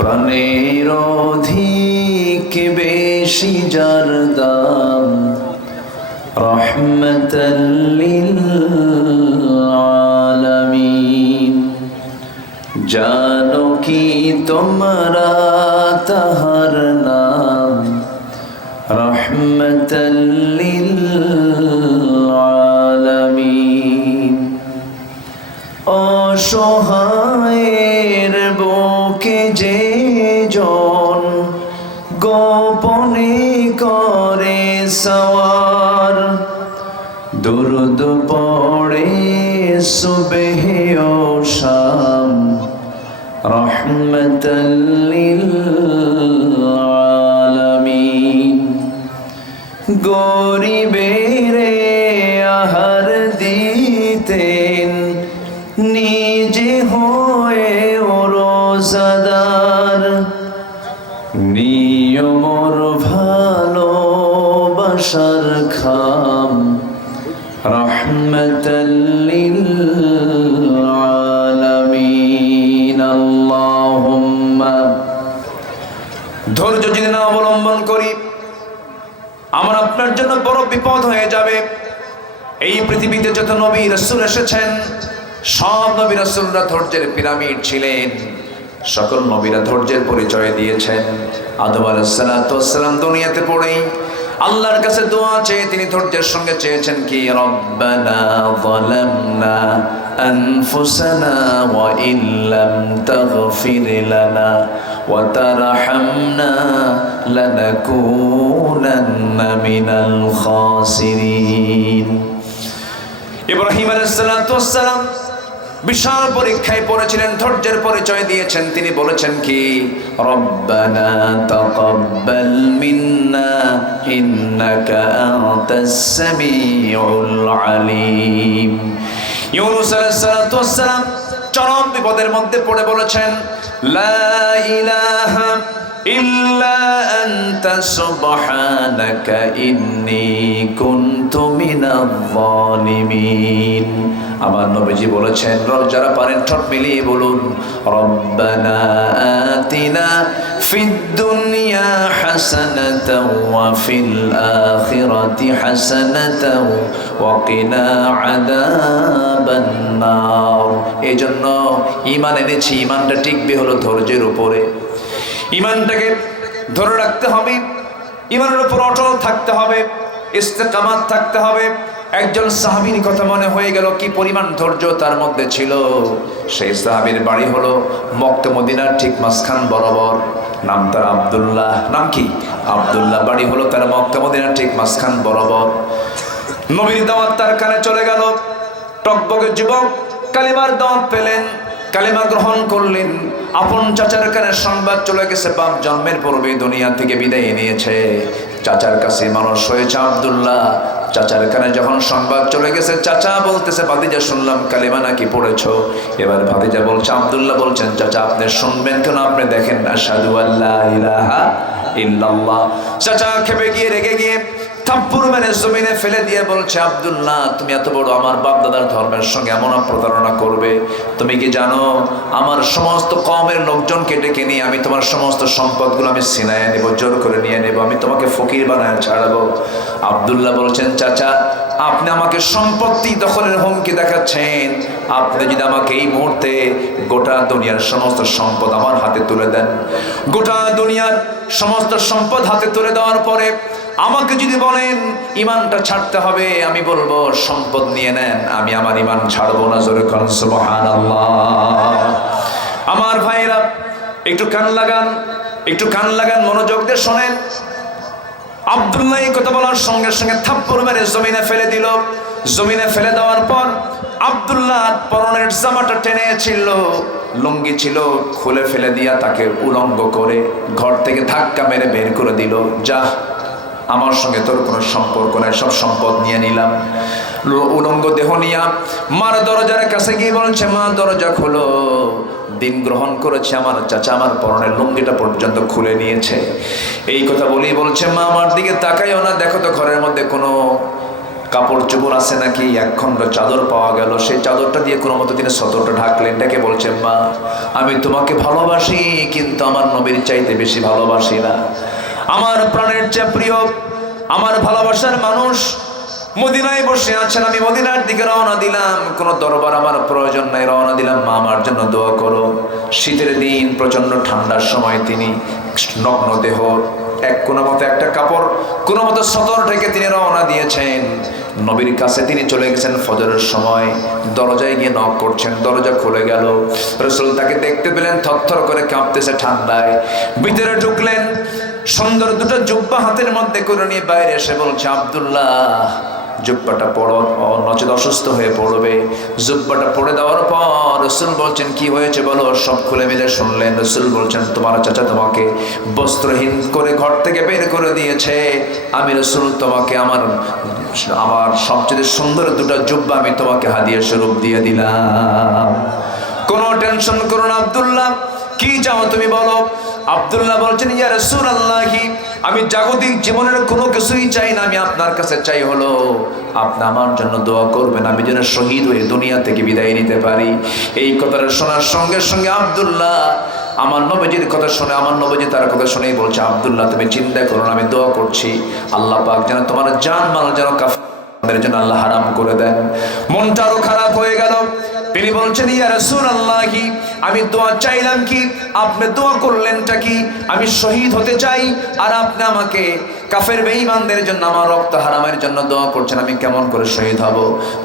প্রাণের অধিক বেশি যার দাম রহমতাল লিল আলামিন। জানো কি তোমরা তাহার নাম রহমতাল লিল আলামিন। অসহায়ের বুকে যে জন গোপনে করে সওয়ার, দুরুদ পড়ে সুবহে ও শাম রহমতাল লিল আলামিন। গরিবের আহার দিতেন নিজে হয়ে রোজাদার, নিয়মর ভালোবাসার খাম রহমতাল লিল আলামিন। আল্লাহুম্মা। ধৈর্য যদি না অবলম্বন করি আমার আপনার জন্য বড় বিপদ হয়ে যাবে। এই পৃথিবীতে যত নবী রাসূল এসেছেন সব নবী রাসূলরা ধৈর্যের পিরামিড ছিলেন। সকল নবীরা ধৈর্যের পরিচয় দিয়েছেন। আদম আলাইহিস সালাতু ওয়াস সালাম দুনিয়াতে পড়েই আল্লাহর কাছে দোয়া চেয়ে তিনি ধৈর্যের সঙ্গে চেয়েছেন কি, রব্বানা যালামনা আনফুসানা ওয়া ইল্লাম তাগফির লানা ওয়া তারহামনা লানাকুনান্না মিনাল খাসিরিন। ইব্রাহিম আলাইহিস সালাতু ওয়াস সালাম বিশাল পরীক্ষায় পড়েছিলেন, ধৈর্যের পরিচয় দিয়েছেন। তিনি বলেছেন কি, রব্বানা তাকাব্বাল মিন্না ইন্নাকা আনতাস সামিউল আলিম। ইউনূস আলাইহিস সালাতু ওয়াস সালাম চরম বিপদের মধ্যে পড়ে বলেছেন, লা ইলাহা ইল্লা আনতা সুবহানাকা ইন্নী কুনতু মিনাজ জালিমিন। আমার নবীজি বলেছেন, যারা পারেন ঠোঁট মিলিয়ে বলুন, রব্বানা আতিনা ফিদ দুনিয়া হাসানাতাও ওয়া ফিল আখিরাতি হাসানাতাও ওয়া কিনা আযাবান নার। এজন্য ঈমান এনেছি, ঈমানটা টিকবে হলো ধৈর্যের উপরে। ঈমানটাকে ধরে রাখতে হবে, ঈমানের উপর অটল থাকতে হবে, ইস্তেকামাত থাকতে হবে। একজন সাহাবীর কথা মনে হয়ে গেল, কি পরিমাণ ধৈর্য তার মধ্যে ছিল। সেই সাহাবীর বাড়ি হলো মক্কা মদিনার ঠিক মাঝখান বরাবর। নাম তার আব্দুল্লাহ। নাম কি? আব্দুল্লাহ। বাড়ি হলো তার মক্কা মদিনার ঠিক মাঝখান বরাবর। নবীর দাওয়াত তার কানে চলে গেল। টকবকে যুবক কালিমার দাওয়াত পেলেন, কালিমা গ্রহণ করলেন। আপন চাচার কানে সংবাদ চলে গেছে, বাপ জন্মের পূর্বে দুনিয়া থেকে বিদায় নিয়েছে। চাচার কাছে মানুষ হয়েছে আব্দুল্লাহ। চাচার কানে যখন সংবাদ চলে গেছে, চাচা বলতেছে, ভাতিজা শুনলাম কালিমা নাকি পড়েছো। এবার ভাতিজা বলছে, আব্দুল্লাহ বলছেন, চাচা আপনি শুনবেন কেন? আপনি দেখেন না, আশহাদু আল্লা ইলাহা ইল্লাল্লাহ। চাচা খেপে গিয়ে রেগে গিয়ে থাপ্পড় মেরে জমিনে ফেলে দিয়ে বলছে, আব্দুল্লাহ তুমি এত বড় আমার বাপ দাদার ধর্মের সঙ্গে এমন প্রতারণা করবে? তুমি কি জানো আমার সমস্ত কওমের লোকজনকে ডেকে নিয়ে আমি তোমার সমস্ত সম্পদগুলো আমি ছিনায় নেব, জোর করে নিয়ে নেব, আমি তোমাকে ফকির বানায় ছাড়াবো। আব্দুল্লাহ বলছেন, চাচা আপনি আমাকে সম্পত্তি দখলের হুমকি দেখাচ্ছেন। আপনি যদি আমাকে এই মুহূর্তে গোটা দুনিয়ার সমস্ত সম্পদ আমার হাতে তুলে দেন, গোটা দুনিয়ার সমস্ত সম্পদ হাতে তুলে দেওয়ার পরে আমাকে যদি বলেন ঈমানটা ছাড়তে হবে, আমি বলবো সম্পদ নিয়ে নেন, আমি আমার ঈমান ছাড়বো না। জোরে কোন সুবহানাল্লাহ। আমার ভাইরা একটু কান লাগান, একটু কান লাগান, মনোযোগ দিয়ে শোনেন। আব্দুল্লাহ এই কথা বলার সঙ্গে সঙ্গে থাপ্পড় মেরে জমিনে ফেলে দিল। জমিনে ফেলে দেওয়ার পর আব্দুল্লাহ পরনের জামাটা টেনে ছিল, লুঙ্গি ছিল, খুলে ফেলে দিয়া তাকে উলঙ্গ করে ঘর থেকে ধাক্কা মেরে বের করে দিল। যা, আমার সঙ্গে তোর কোনো সম্পর্ক নাই, সব সম্পদ নিয়ে নিলাম। উলঙ্গ দেহ নিয়া মার দরজার কাছে গিয়ে বলছে, মা দরজা খোলো। দিন গ্রহণ করেছে আমার চাচা, আমার পরনের লুঙ্গিটা পর্যন্ত খুলে নিয়েছে। এই কথা বলেই বলছে, মা আমার দিকে তাকাইও না, দেখো তো ঘরের মধ্যে কোনো কাপড় চোপড় আছে নাকি, এক খণ্ড চাদর পাওয়া গেল, সেই চাদরটা দিয়ে কোনো মতো তিনি সতরটা ঢাকলেন, ডেকে বলছেন, মা আমি তোমাকে ভালোবাসি, কিন্তু আমার নবীর চাইতে বেশি ভালোবাসি না। আমার প্রাণের চেয়ে প্রিয় আমার ভালোবাসার মানুষ মদিনায় বসে আছেন, আমি মদিনার দিকে রওনা দিলাম, কোনো দরবার আমার প্রয়োজন নাই, রওনা দিলাম, মা আমার জন্য দোয়া করো। শীতের দিন, প্রচন্ড ঠান্ডার সময় তিনি নগ্ন দেহ, কোনো মতো একটা কাপড় কোনো মতো সতর থেকে তিনি রওনা দিয়েছেন। নবীর কাছে তিনি চলে গেছেন ফজরের সময়, দরজায় গিয়ে নক করছেন, দরজা খুলে গেল। রাসূল তাকে দেখতে পেলেন, থরথর করে কাঁপতেছে ঠান্ডায়। ভিতরে ঢুকলেন, সুন্দর দুটো জুব্বা হাতের মধ্যে করে নিয়ে বাইরে এসে বলছে, আব্দুল্লাহ জুব্বাটা পড়ো, নচেত অসুস্থ হয়ে পড়বে। জুব্বাটা পড়ে দেওয়ার পর রাসূল বলছেন, কি হয়েছে বলো। সব খুলে মিলে শুনলেন। রাসূল বলছেন, তোমার চাচা তোমাকে বস্ত্রহীন করে ঘর থেকে বের করে দিয়েছে, আমি রাসূল তোমাকে আমার সবচেয়ে সুন্দর দুটো জুব্বা আমি তোমাকে হাদিয়া স্বরূপ দিয়ে দিলাম। কোনো টেনশন করো না আব্দুল্লাহ, কি চাও তুমি বলো। আব্দুল্লাহ বলছেন, ইয়া রাসূলুল্লাহি, আমি জাগতিক জীবনের কোনো কিছুই চাই না, আমি আপনার কাছে চাই হলো আপনি আমার জন্য দোয়া করবেন, আমি যেন শহীদ হয়ে দুনিয়া থেকে বিদায় নিতে পারি। এই কথাটা শোনার সঙ্গে সঙ্গে আব্দুল্লাহ আমার নবীজির কথা শুনে, আমার নবীজি তার কথা শুনেই বলছে, আব্দুল্লাহ তুমি চিন্তা করো না, আমি দোয়া করছি আল্লাহ পাক যেন তোমার জান মাল যেন কাফেরদের জন্য আল্লাহ হারাম করে দেন। মনটা আরো খারাপ হয়ে গেল। তিনি বলছেন, ইয়া রাসূলুল্লাহি, আমি দোয়া চাইলাম কি, আপনি দোয়া করলেনটা কি, আমি শহীদ হতে চাই, আর আপনি আমাকে কাফের বেঈমানদের জন্য, আমার রক্ত হারামের জন্য দোয়া করছেন, আমি কেমন করে শহীদ হব।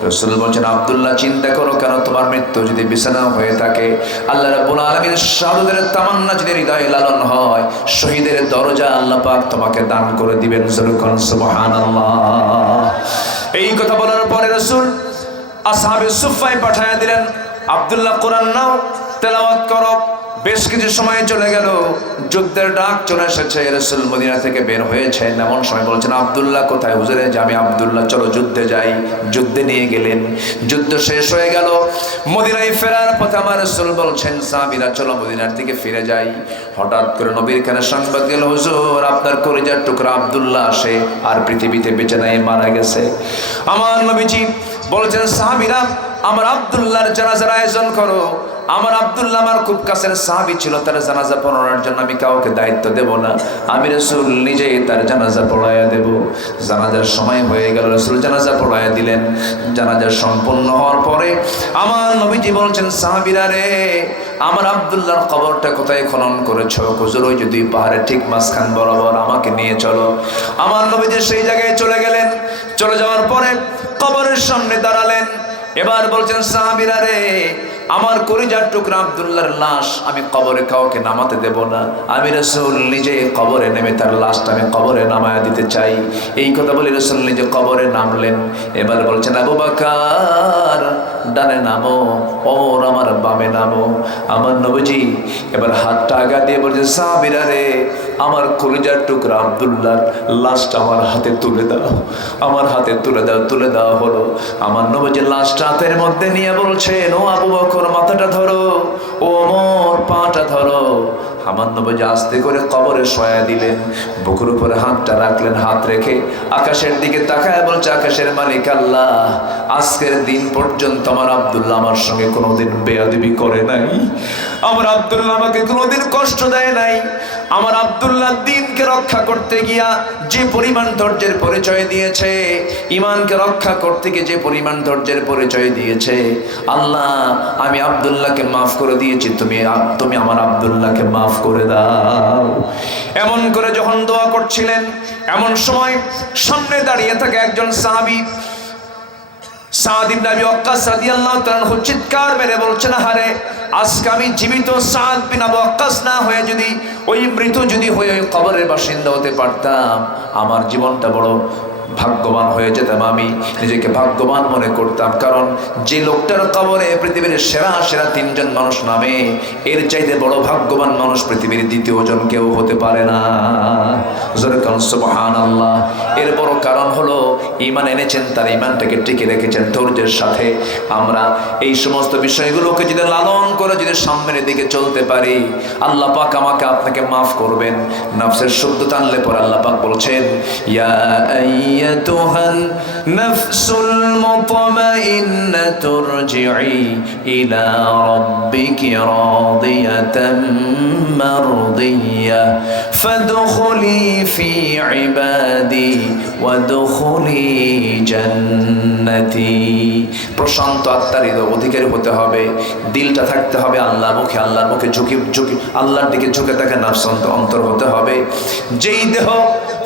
রাসূল বলছেন, আব্দুল্লাহ চিন্তা করো কেন, তোমার মৃত্যু যদি বিছানা হয়ে থাকে, আল্লাহ রাব্বুল আলামিনের শাহাদাতের তামান্না যদি হৃদয়ে লালন হয়, শহীদের দরজা আল্লাহ পাক তোমাকে দান করে দিবেন। সুবহানাল্লাহ। এই কথা বলার পরে রাসূল আসহাবে সুফায় পাঠায়া দিলেন, আব্দুল্লাহ কোরআন নাও, তেলাওয়াত করো। বেশ কিছু সময় চলে গেল, যুদ্ধের ডাক চলে এসেছে, রাসূল মদিনা থেকে বের হয়েছেন। এমন সময় বলছেন, আব্দুল্লাহ কোথায়? হুজুরে যে আমি আব্দুল্লাহ, চলো যুদ্ধে যাই। যুদ্ধে নিয়ে গেলেন, যুদ্ধ শেষ হয়ে গেল। মদিনায় ফেরার পথে আমার রাসূল বলছেন, সাহাবীরা চলো মদিনার দিকে ফিরে যাই। হঠাৎ করে নবীর কানে সংবাদ গেল, হুজুর আপনার কলিজার টুকরা আব্দুল্লাহ আসে আর পৃথিবীতে বেঁচে নাই, মারা গেছে। আমার নবীজি বলছেন, সাহাবীরা আমার আব্দুল্লাহর জানাজার আয়োজন করো। আমার আব্দুল্লাহ আমার খুব কাছের সাহাবী ছিল, তার জানাজা পড়ানোর জন্য আমি কাউকে দায়িত্ব দেব না, আমি রাসূল নিজেই তার জানাজা পড়াইয়া দেব। জানাজার সময় হয়ে গেল, রাসূল জানাজা পড়াইয়া দিলেন। জানাজা সম্পন্ন হওয়ার পরে আমার নবীজি বলছেন, সাহাবীরা রে, আমার আব্দুল্লাহর কবরটা কোথায় খনন করেছো? হুজুর ওই যে দুই পাহাড়ের ঠিক মাঝখান বরাবর, আমাকে নিয়ে চলো। আমার নবীজি সেই জায়গায় চলে গেলেন। চলে যাওয়ার পরে কবরের সামনে দাঁড়ালেন। এবার বলছেন, সাহাবীরা রে, আমার কলিজার টুকরা আব্দুল্লাহর লাশ আমি কবরে কাউকে নামাতে দেব না, আমি রাসূল নিজে কবরে নেমে তার লাশটা আমি কবরে নামায়া দিতে চাই। এই কথা বলে রাসূল নিজে কবরে নামলেন। এবার বলছেন, আবু বকর ডানে নামো, ওমর আমার বামে নামো। আমার নবীজি এবার হাতটা আগা দিয়ে বলছেন, সাহাবীরা রে, আমার কলিজার টুকরা আব্দুল্লাহর লাশটা আমার হাতে তুলে দাও, আমার হাতে তুলে দাও। তুলে দেওয়া হলো। আমার নবীজি লাশটা হাতের মধ্যে নিয়ে বলছেন, ও আবু বকর মাথাটা ধরো, ও ওমর পাটা ধরো। আমার নবীজি আস্তে করে কবরে শোয়া দিলেন, বুকের উপরে হাতটা রাখলেন। হাত রেখে আকাশের দিকে তাকায় বলছে, আকাশের মালিক আল্লাহ, আজকের দিন পর্যন্ত আমার আব্দুল্লাহ আমার সঙ্গে কোনোদিন বেয়াদবি করে নাই, আমার আব্দুল্লাহ আমাকে কোনোদিন কষ্ট দেয় নাই। আমার আব্দুল্লাহ দিনকে রক্ষা করতে গিয়া যে পরিমাণ ধৈর্যের পরিচয় দিয়েছে, ঈমানকে রক্ষা করতে গিয়ে যে পরিমাণ ধৈর্যের পরিচয় দিয়েছে, আল্লাহ আমি আব্দুল্লাহকে মাফ করে দিয়েছি, তুমি আমার আব্দুল্লাহকে মাফ করে দাও। এমন করে যখন দোয়া করছিলেন, এমন সময় সামনে দাঁড়িয়ে থাকে একজন সাহাবী, সাদ ইবনে আবি ওয়াক্কাস রাদিয়াল্লাহু তাআলা আনহু চিৎকার মেরে বলছেন, হারে আজকে আমি জীবিত সাদ বিন আবু ওয়াক্কাস না হয়ে যদি ওই মৃত যদি হয়ে ওই কবরের বাসিন্দা হতে পারতাম, আমার জীবনটা বড় ভাগ্যবান হয়ে যেতাম। আমি নিজেকে ভাগ্যবান মনে করতাম, কারণ যে লোকটার কবরে পৃথিবীর সেরা সেরা তিনজন মানুষ নামে, এর চাইতে বড় ভাগ্যবান মানুষ পৃথিবীর দ্বিতীয় জন কেউ হতে পারে না। সুবহানাল্লাহ। এর বড় কারণ হলো ঈমান এনেছেন, তার ঈমানটাকে টিকে রেখেছেন ধৈর্যের সাথে। আমরা এই সমস্ত বিষয়গুলোকে যদি লালন করে যদি সামনের দিকে চলতে পারি, আল্লাহ পাক আমাকে আপনাকে মাফ করবেন। নফসের শুদ্ধ টানলে পর আল্লাহ পাক বলছেন, ইয়া أيتها النفس المطمئنة ارجعي إلى ربك راضية مرضية فادخلي في عبادي وادخلي جنتي প্রশান্ত আত্মার অধিকারী হতে হবে, দিলটা থাকতে হবে আল্লাহর মুখে ঝুঁকি আল্লাহর দিকে ঝুঁকে থাকা নফস অন্তর হতে হবে। যেই দেহ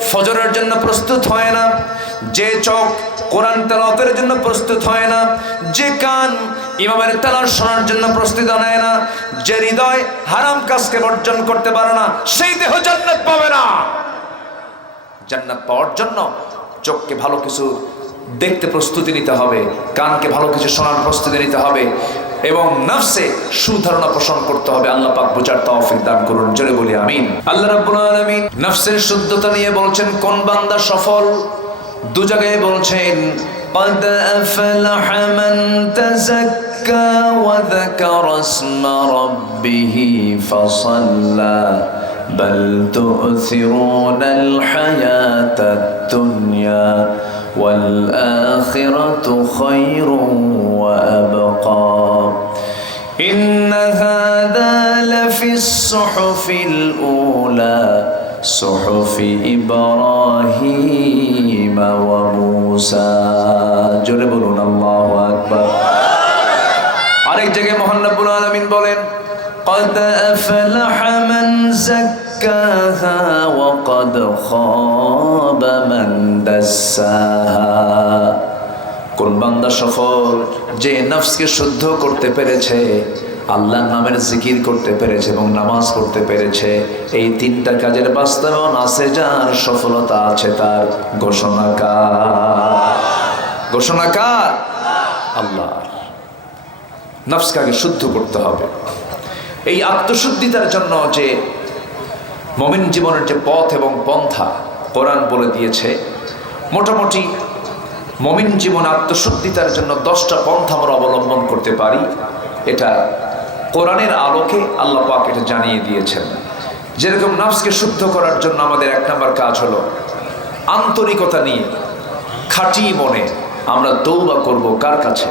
ফজরের জন্য প্রস্তুত হয় না, যে চোখ কোরআন তেলাওয়াতের জন্য প্রস্তুত হয় না, যে কান ইমামের তেলাওয়াত শোনার জন্য প্রস্তুত নেয় না, যে হৃদয় হারাম কাজকে বর্জন করতে পারে না, সেই দেহ জান্নাত পাবে না। জান্নাত পাওয়ার জন্য চোখকে ভালো কিছু দেখতে প্রস্তুতি নিতে হবে, কানকে ভালো কিছু শোনার প্রস্তুতি নিতে হবে এবং নফসে সুধারণা পোষণ করতে হবে। আল্লাহ পাক বুঝার তৌফিক দান করুন, জোরে বলি আমিন। আল্লাহ রাব্বুল আলামিন নফসের শুদ্ধতা নিয়ে বলছেন কোন বান্দা সফল, দু জায়গায় বলছেন قد أفلح من تزكى وذكر اسم ربه فصلى بل تؤثرون الحياة الدنيا والآخرة خير وأبقى إن هذا لفي الصحف الأولى صحف إبراهيم وموسى জোরে বলুন আল্লাহু আকবার। আরেক জায়গায় মহান রব্বুল আলামিন বলেন قد أفلح من زكاها وقد خاب من دساها কোন বান্দা সফল, যে নফসকে শুদ্ধ করতে পেরেছে, আল্লাহর নামের জিকির করতে পেরেছে এবং নামাজ পড়তে পেরেছে। এই তিনটা কাজের বাস্তবায়ন আছে যার, সফলতা আছে তার। ঘোষণাকার আল্লাহ। নফসকে শুদ্ধ করতে হবে। এই আত্মশুদ্ধিতার জন্য যে মুমিন জীবনের যে পথ এবং পন্থা কোরআন বলে দিয়েছে, মোটামুটি মুমিন জীবন আত্মশুদ্ধিতার জন্য 10টা পন্থা আমরা অবলম্বন করতে পারি। এটা কোরআনের আলোকে আল্লাহ পাক এটা জানিয়ে দিয়েছেন। যেরকম নফসকে শুদ্ধ করার জন্য আমাদের 1 নম্বর কাজ হলো আন্তরিকতা নিয়ে খাঁটি মনে আমরা তওবা করব। কার কাছে?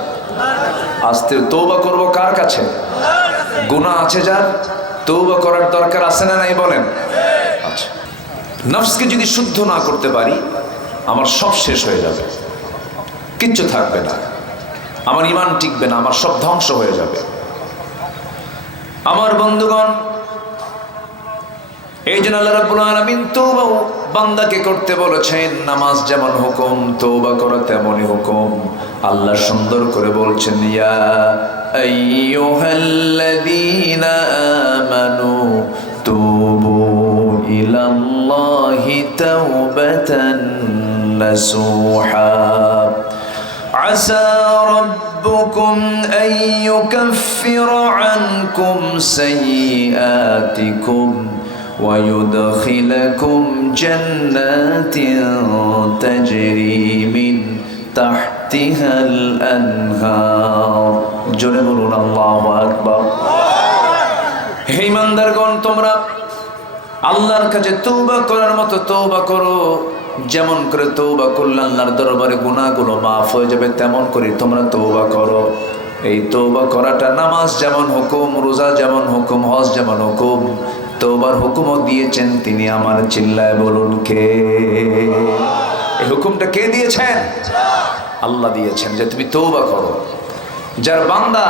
আস্তে তওবা করব কার কাছে? গুনাহ আছে যার, তওবা করার দরকার আছে না নাই বলেন? আচ্ছা, নফসকে যদি শুদ্ধ না করতে পারি আমার সব শেষ হয়ে যাবে, কিচ্ছু থাকবে না, আমার ঈমান টিকবে না, আমার সব ধ্বংস হয়ে যাবে। আমার বন্ধুগণ, এই জন্য আল্লাহ রাব্বুল আলামিন তওবা বান্দাকে করতে বলেছেন। নামাজ যেমন হুকুম, তওবা করা তেমনই হুকুম। আল্লাহ সুন্দর করে বলছেন ইয়া আইয়ুহাল্লাযীনা আমানু তুবু ইলাল্লাহি তাওবাতান নাসুহা আসা ربكم أن يكفر عنكم سيئاتكم ويدخلكم جنات تجري من تحتها الأنهار জোরে বলুন আল্লাহু আকবার। হে ইমানদারগণ, তোমরা আল্লাহর কাছে তওবা করার মতো তওবা করো। যেমন করে তওবা করলে আল্লাহর দরবারে গুনাহগুলো মাফ হয়ে যাবে, তেমন করে তোমরা তওবা করো। এই তওবা করাটা নামাজ যেমন হুকুম, রোজা যেমন হুকুম, হজ যেমন হুকুম, তওবার হুকুমও দিয়েছেন তিনি। আমার চিল্লায় বলুন কে? এই হুকুমটা কে দিয়েছেন? আল্লাহ দিয়েছেন যে তুমি তওবা করো। যার বান্দা,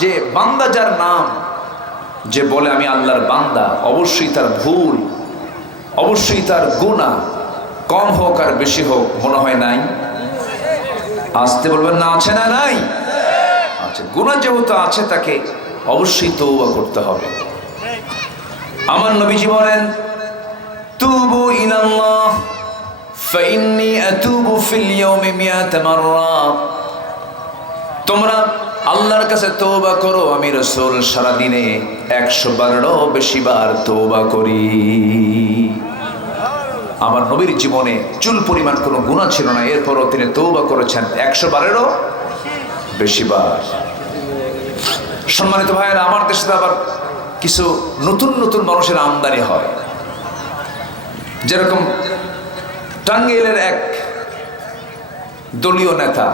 যে বান্দা যার নাম, যে বলে আমি আল্লাহর বান্দা, অবশ্যই তার ভুল, অবশ্যই তার গুনাহ কম হোক আর বেশি হোক মনে হয় নাই। আসতে বলবেন না, আছে না নাই? আচ্ছা, গুনাহ যেহেতু আছে তাকে অবশ্যই তওবা করতে হবে। আমার নবীজি বলেন তুবু ইলাল্লাহ ফাইন্নী আতুবু ফিল ইয়াউমি মিয়াত মাররা। তোমরা আল্লাহর কাছে তওবা করো, আমি রাসূল সারা দিনে 100 বারেরও বেশি বার তওবা করি। আমার নবীর জীবনে চুল পরিমাণ কোনো গুনাহ ছিল না, এরপরও তিনি তওবা করেছেন 100 বারেরও বেশি বার। সম্মানিত ভাইয়েরা, আমার দেশে আবার কিছু নতুন নতুন মানুষের আমদানি হয়। যেরকম টাঙ্গাইলের এক দলীয় নেতা,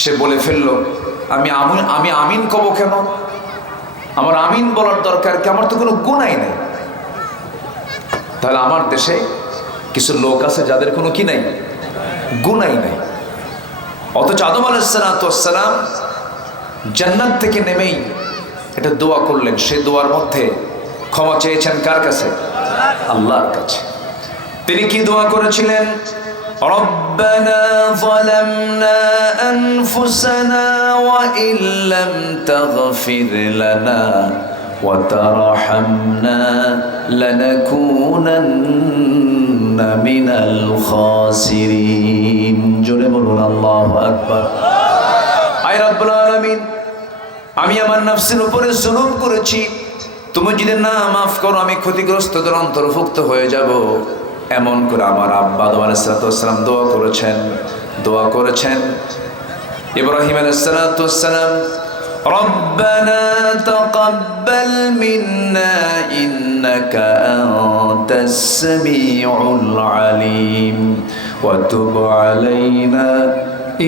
সে বলে ফেললো আমি আমিন কব কেন? আমার আমিন বলার দরকার কি? আমার তো কোনো গুনাই নেই। তাহলে আমার দেশে কিছু লোক আছে যাদের কোনো কি নাই, গুনাই নাই। অথচ আদম আলাইহিস সালাম জান্নাত থেকে নেমেই এটা দোয়া করলেন। সে দোয়ার মধ্যে ক্ষমা চেয়েছেন কার কাছে? আল্লাহর কাছে। তিনি কি দোয়া করেছিলেন? রব্বানা যালামনা আনফুসানা ওয়া ইল্লাম তাগফির লানা ওয়া তারহামনা লানাকুনান্না মিনাল খাসিরিন। জোরে বলুন আল্লাহু আকবার। আয় রব্বুল আলামিন, আমি আমার নফসের উপরে জুলুম করেছি, তুমি যদি না মাফ করো আমি ক্ষতিগ্রস্তদের অন্তর্ভুক্ত হয়ে যাব। এমন করে আমার আব্বা আদম আলাইহিস সালাম দোয়া করেছেন। ইব্রাহিম আলাইহিস সালাম রব্বানা তাকাব্বাল মিন্না ইন্নাকা আনতাস সামিউল আলিম ওয়া তুব আলাইনা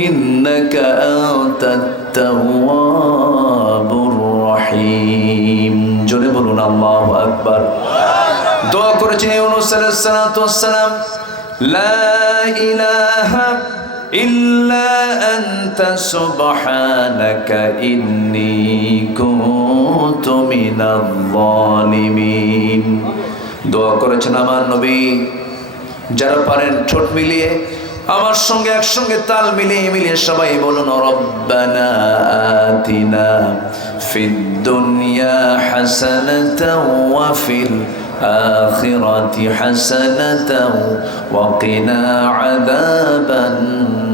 ইন্নাকা আনতাত তাওয়াবুর রহিম। জোরে বলুন আল্লাহু আকবার। দোয়া করেছেন ইউনূস আলাইহিস সালাম, লা ইলাহা ইল্লা আনতা সুবহানাকা ইন্নী কুনতু মিনাজ জালিমিন। দোয়া করেছেন আমার নবী, যারা পারেন ঠোঁট মিলিয়ে আমার সঙ্গে একসঙ্গে তাল মিলিয়ে সবাই বলুন রব্বানা আতিনা ফিদ দুনিয়া হাসানাতাও ওয়া ফিল আখিরাতি হাসানাতাও ওয়া কিনা আযাবান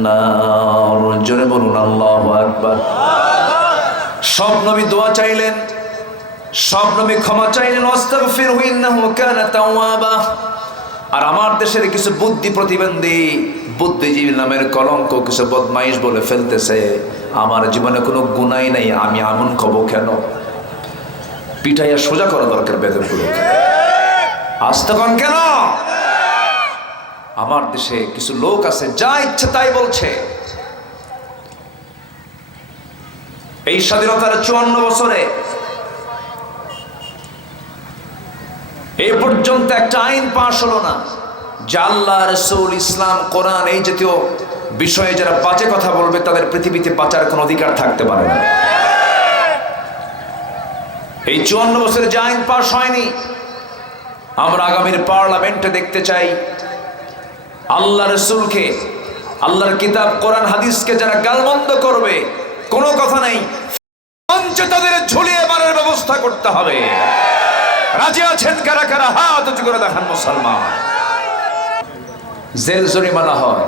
নার। জোরে বলুন আল্লাহু আকবার। সব নবী দোয়া চাইলেন, সব নবী ক্ষমা চাইলেন, আস্তাগফিরহু ইন্নাহু কানা তাওয়াবা। আর আমার দেশের কিছু বুদ্ধি প্রতিবন্ধী বুদ্ধিজীবী নামের কলঙ্ক কিছু বদমাইশ বলে ফেলতেছে আমার জীবনে কোনো গুনাই নাই, আমি আমন কব কেন? পিটাইয়া সোজা করা দরকার বেদগুলোকে। আস্তে কেন? আমার দেশে কিছু লোক আছে যা ইচ্ছে তাই বলছে। এই স্বাধীনতার 54 বছরে এই পর্যন্ত একটা আইন পাশ হলো না যে আল্লাহ, রাসূল, ইসলাম, কোরআন এই জাতীয় বিষয়ে যারা বাজে কথা বলবে তাদের পৃথিবীতে বাঁচার কোনো অধিকার থাকতে পারে না। এই 54 বছরে যে আইন পাশ হয়নি, আমরা আগামীর পার্লামেন্টে দেখতে চাই আল্লাহ, রাসূলকে, আল্লাহর কিতাব কোরআন হাদিসকে যারা গালমন্দ করবে, কোনো কথা নেই, মঞ্চে তাদের ঝুলিয়ে মারার ব্যবস্থা করতে হবে। রাজি আছেন কারা কারা? হাত উঁচু করে দেখান মুসলমান। জেল জরিমানা হয়।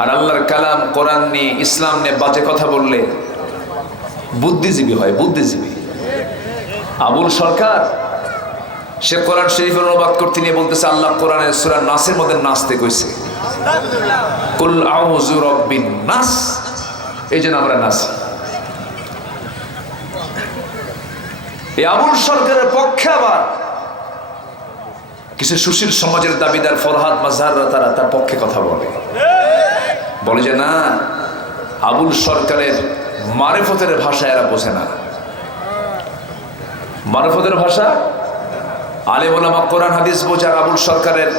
আর আল্লাহর কালাম কোরআন নিয়ে, ইসলাম নিয়ে বাজে কথা বললে বুদ্ধিজীবী হয়, বুদ্ধিজীবী। আবুল সরকার সে কোরআন শরীফের অনুবাদ করতে নিয়ে বলতেছে আল্লাহ কোরআনের সূরা নাসের মধ্যে নাচতে কইছে, কুল আউযু রাব্বিন নাস, এই জন্য আমরা নাচি। এই আবুল সরকারের পক্ষে আবার কিছু সুশীল সমাজের দাবিদার ফরহাদ মাজহাররা তারা তার পক্ষে কথা বলে যে না, আবুল সরকারের মারিফতের ভাষা এরা বোঝে না। মারিফতের ভাষা আলেম ওলামা কোরআন হাদিস বোঝে, আর আবুল সরকারের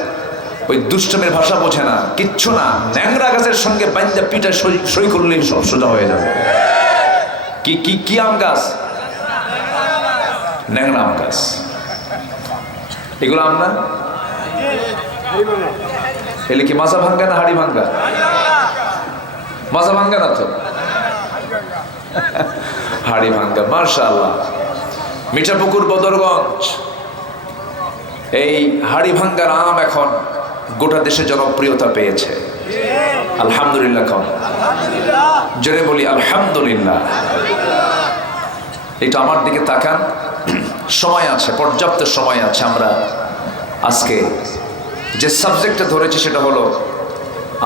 ওই দুষ্টমের ভাষা বোঝে না, কিচ্ছু না। ন্যাংরা গাছের সঙ্গে বান্দা পিঠা সই করলেই সব সোজা হয়ে যাবে। কি কি কি আম গাছ? ন্যাংরা আম গাছ। এগুলো আম না? এলে কি মাজা ভাঙ্গা না হাড়ি ভাঙ্গা? মাজা ভাঙ্গা না তো, হাড়ি ভাঙ্গা। মাশাআল্লাহ। মিঠাপুকুর, বদরগঞ্জ, এই হাড়ি ভাঙ্গার আম এখন গোটা দেশে জনপ্রিয়তা পেয়েছে। আলহামদুলিল্লাহ। কম জোরে বলি আলহামদুলিল্লাহ। এটা আমার দিকে তাকান, সময় আছে, পর্যাপ্ত সময় আছে। আমরা আজকে যে সাবজেক্টটা ধরেছি সেটা হলো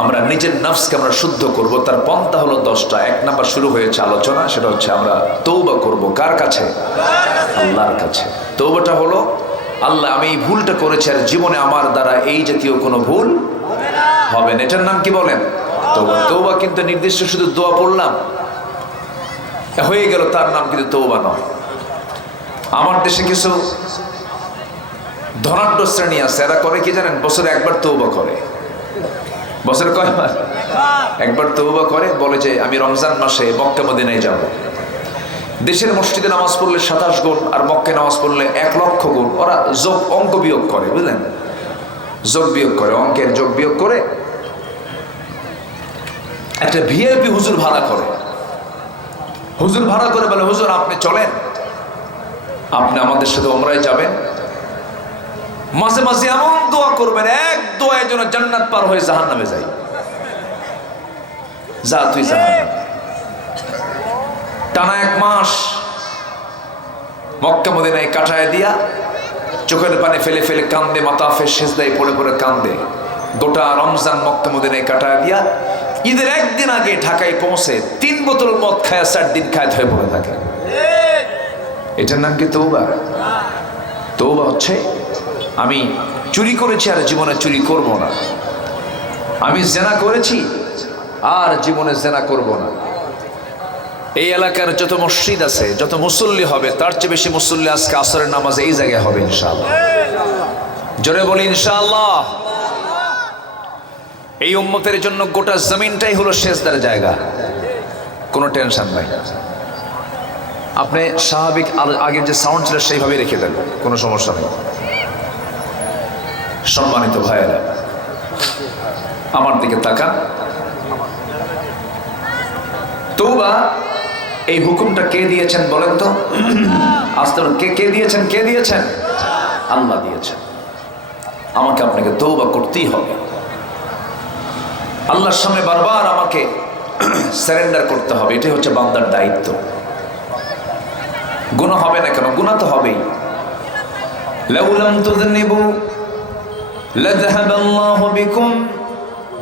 আমরা নিজের নফসকে আমরা শুদ্ধ করব। তার পন্থা হলো 10টা। 1 নাম্বার শুরু হয়েছে আলোচনা, সেটা হচ্ছে আমরা তওবা করব। কার কাছে? আল্লাহর কাছে। তওবাটা হলো আল্লাহ আমি এই ভুলটা করেছি, আর জীবনে আমার দ্বারা এই জাতীয় কোনো ভুল হবে না। এটার নাম কি বলেন? তওবা। তওবা কিন্তু নির্দিষ্ট শুধু দোয়া পড়লাম হয়ে গেল, তার নাম কিন্তু তওবা নয়। আমার দেশে কিছু ধনাঢ্য শ্রেণী আছে, এরা করে কি জানেন? বছরে একবার তওবা করে। বছরে কয়বার? একবার তওবা করে, বলে যে আমি রমজান মাসে মক্কা মদিনায় যাব। দেশের মসজিদে নামাজ পড়লে 27 গুণ, আর মক্কায় নামাজ পড়লে 1,00,000 গুণ। ওরা যোগ অঙ্ক বিয়োগ করে, বুঝলেন? যোগ বিয়োগ করে, অঙ্কের যোগ বিয়োগ করে একটা ভিআইপি হুজুর ভাড়া করে। হুজুর ভাড়া করে বলে, হুজুর আপনি চলেন, আপনি আমাদের সাথে ওমরায় যাবেন, মাঝে মাঝে এমন দোয়া করবেন, এক দোয়ায় যেন জান্নাত পার হয়ে জাহান্নামে যাই। যা তুই জাহান্নামে। টানা 1 মাস মক্কা মদিনায় কাটায় দিয়া চোখের পানি ফেলে ফেলে কান্দে, মাতাফে সিজদায় পড়ে পড়ে কান্দে। গোটা রমজান মক্কা মদিনায় কাটায় দিয়া ঈদের একদিন আগে ঢাকায় পৌঁছে 3 বোতল মদ খায় 4 দিন খায় হয়ে পড়ে থাকে। এটার নাম কি তওবা? তওবা হচ্ছে আমি চুরি করেছি আর জীবনে চুরি করব না, আমি জেনা করেছি আর জীবনে জেনা করব না। এই এলাকার যত মসজিদ আছে, যত মুসল্লি হবে, তার চেয়ে বেশি মুসল্লি আজকে আসরের নামাজে এই জায়গায় হবে ইনশাআল্লাহ। জোরে বলি ইনশাআল্লাহ। এই উম্মতের জন্য গোটা জমিনটাই হলো সেজদার জায়গা, কোনো টেনশন নাই। আপনি স্বাভাবিক আগের যে সাউন্ড ছিল সেইভাবে রেখে দেন, কোনো সমস্যা নেই। সম্মানিত ভাইয়েরা, আমার দিকে তাকান। তওবা এই হুকুমটা কে দিয়েছেন বলেন তো? আস্তে কে দিয়েছেন? কে দিয়েছেন? আল্লাহ দিয়েছেন। আমাকে আপনাকে তওবা করতেই হবে। আল্লাহর সামনে বারবার আমাকে সারেন্ডার করতে হবে, এটাই হচ্ছে বান্দার দায়িত্ব। গুনাহ হবে না কেন? গুনাহ তো হবেই। লাউ লাম তুযনিবু লাযহাবা আল্লাহু বিকুম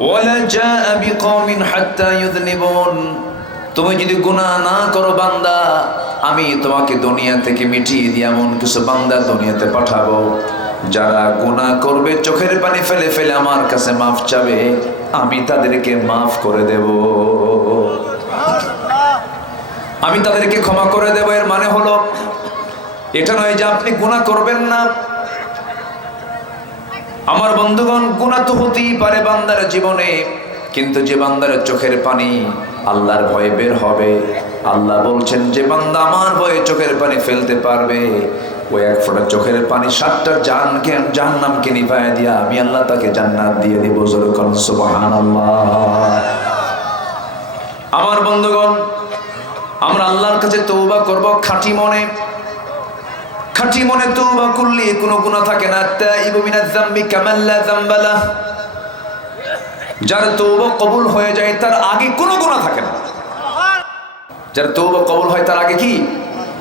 ওয়া লাজাআ বিকওমিন হাত্তা ইউযনিবুন। তুমি যদি গুনাহ না করো বান্দা, আমি তোমাকে দুনিয়া থেকে মিটিয়ে দিয়ে এমন কিছু বান্দা দুনিয়াতে পাঠাবো যারা গুনাহ করবে, চোখের পানি ফেলে ফেলে আমার কাছে মাফ চাবে, আমি তাদেরকে মাফ করে দেব, আমি তাদেরকে ক্ষমা করে দেব। এর মানে হলো এটা নয় যে আপনি গুনাহ করবেন না। আমার বন্ধুগণ, গুনাহ তো হতেই পারে বান্দার জীবনে, কিন্তু যে বান্দার চোখের পানি আল্লাহর ভয়ে বের হবে, আল্লাহ বলছেন যে বান্দা আমার ভয়ে চোখের পানি ফেলতে পারবে, ওই 1 ফোঁটা চোখের পানি 7টা জাহান্নামকে নিভায় দিয়া আমি আল্লাহ তাকে জান্নাত দিয়ে দিব। জোরে বলুন সুবহানাল্লাহ। আমার বন্ধুগণ, আমরা আল্লাহর কাছে তওবা করব খাঁটি মনে। খাঁটি মনে তওবা করলে কোনো গুনাহ থাকে না। তাইবু মিনাজ যামবি কামান লা যামবা লাহ। যার তওবা কবুল হয়ে যায় তার আগে কোনো গুনাহ থাকে না। যার তওবা কবুল হয় তার আগে কি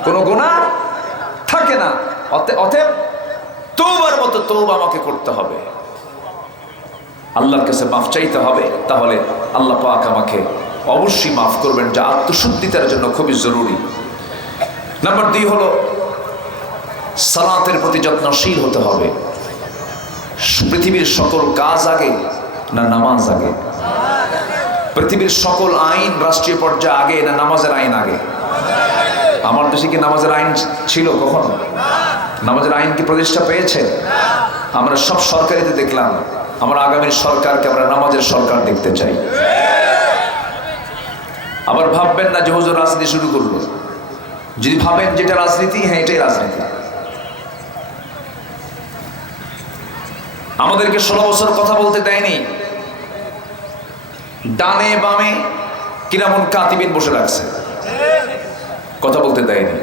কোনো গুনাহ থাকে না। অতএব তওবার মতো তওবা আমাকে করতে হবে, আল্লাহর কাছে মাফ চাইতে হবে, তাহলে আল্লাহ পাক আমাকে অবশ্যই মাফ করবেন, যা আত্মশুদ্ধিতার জন্য খুবই জরুরি। নাম্বার 2 হলো সালাতের প্রতি যত্নশীল হতে হবে। পৃথিবীর সকল কাজ আগে না নামাজ আগে? পৃথিবীর সকল আইন রাষ্ট্রীয় পর্যায়ে আগে না নামাজের আইন আগে? আমার দেশে কি নামাজের আইন ছিল কখনো? নামাজের আইন কি প্রতিষ্ঠা পেয়েছে? আমরা সব সরকারিতে দেখলাম। আমরা আগামী সরকারকে আমরা নামাজের সরকার দেখতে চাই। আবার ভাববেন না যে হুজুর রাজনীতি শুরু করলো। যদি ভাবেন যেটা রাজনীতি, হ্যাঁ এটাই রাজনীতি। আমাদেরকে 16 বছর কথা বলতে দেয়নি, ডানে বামে কিরামুন কাতিবিন বসে রাখছে, কথা বলতে দেয়নি।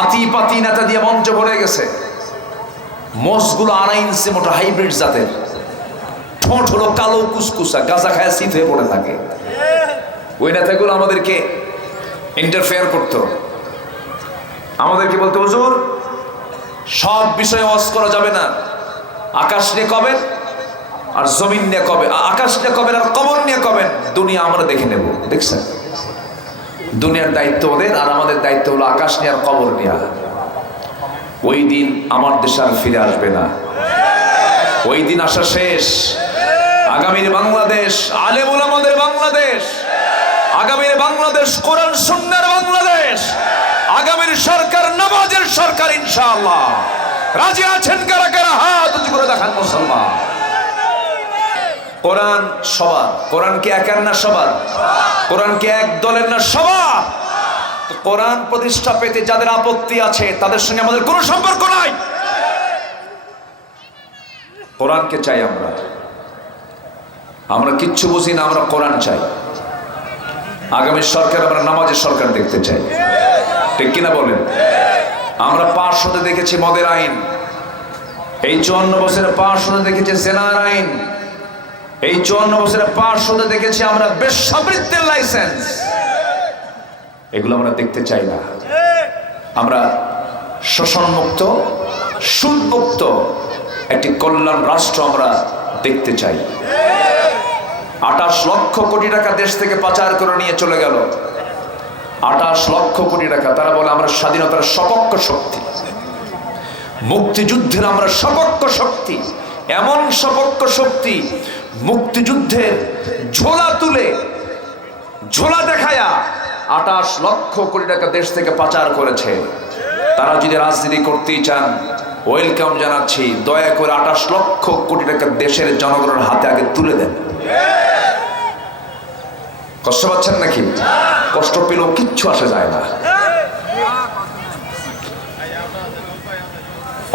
আতি পাতি নেতা দিয়ে মঞ্চ ভরে গেছে। মোষগুলো 2.5 ইঞ্চি মোটা হাইব্রিড জাতের, ঠোঁট হলো কালো কুসকুসা, গাঁজা খায় শীত হয়ে পড়ে থাকে। ওই নেতাগুলো আমাদেরকে ইন্টারফেয়ার করতো, আমাদেরকে বলতো হুজুর সব বিষয়ে ওয়াজ করা যাবে না, আকাশ নিয়ে কবেন আর জমিন নিয়ে কবে, আকাশ নিয়ে কবেন আর কবর নিয়ে কবেন, দুনিয়া আমরা দেখে নেব। দেখছেন, দুনিয়ার দায়িত্ব ওদের, আর আমাদের দায়িত্ব হলো আকাশ নিয়ে আর কবর নিয়ে। ওই দিন আমার দেশ আর ফিরে আসবে না, ওই দিন আসা শেষ। আগামীর বাংলাদেশ আলেম ওলামাদের বাংলাদেশ, আগামীর বাংলাদেশ কোরআন সুন্নাহর বাংলাদেশ, আগামীর সরকার নামাজের সরকার ইনশাআল্লাহ। রাজি আছেন কারা কারা? হাত উঁচু করে দেখান মুসলমান। কোরআন সবার, কোরআন কি একার না সবার? কোরআন কি এক দলের না সবার? তো কোরআন প্রতিষ্ঠা পেতে যাদের আপত্তি আছে তাদের সঙ্গে আমাদের কোনো সম্পর্ক নাই। কোরআনকে চাই আমরা, আমরা কিচ্ছু বুঝি না, আমরা কোরআন চাই। আগামী সরকার আমরা নামাজের সরকার দেখতে চাই, ঠিক কিনা বলেন? আমরা পাশ হতে দেখেছি মদের আইন, এই 54 বছরে পাশ হতে দেখেছি জেনার আইন, এই 54 বছরে পাশ হতে দেখেছি আমরা বেশ্যাবৃত্তির লাইসেন্স। এগুলো আমরা দেখতে চাই না। আমরা শোষণ মুক্ত, সুদ মুক্ত একটি কল্যাণ রাষ্ট্র আমরা দেখতে চাই। 28 লক্ষ কোটি টাকা দেশ থেকে পাচার করে নিয়ে চলে গেল, 28 লক্ষ কোটি টাকা। তারা বলে আমরা স্বাধীনতার সপক্ষ শক্তি, মুক্তিযুদ্ধের আমরা সপক্ষ শক্তি। এমন সপক্ষ শক্তি মুক্তিযুদ্ধের ঝোলা তুলে, ঝোলা দেখায়া 28 লক্ষ কোটি টাকা দেশ থেকে পাচার করেছে। তারা যদি রাজনীতি করতেই চান ওয়েলকাম জানাচ্ছি, দয়া করে 28 লক্ষ কোটি টাকা দেশের জনগণের হাতে আগে তুলে দেন। কষ্ট পাচ্ছেন নাকি? কষ্ট পেলেও কিচ্ছু আসে যায় না।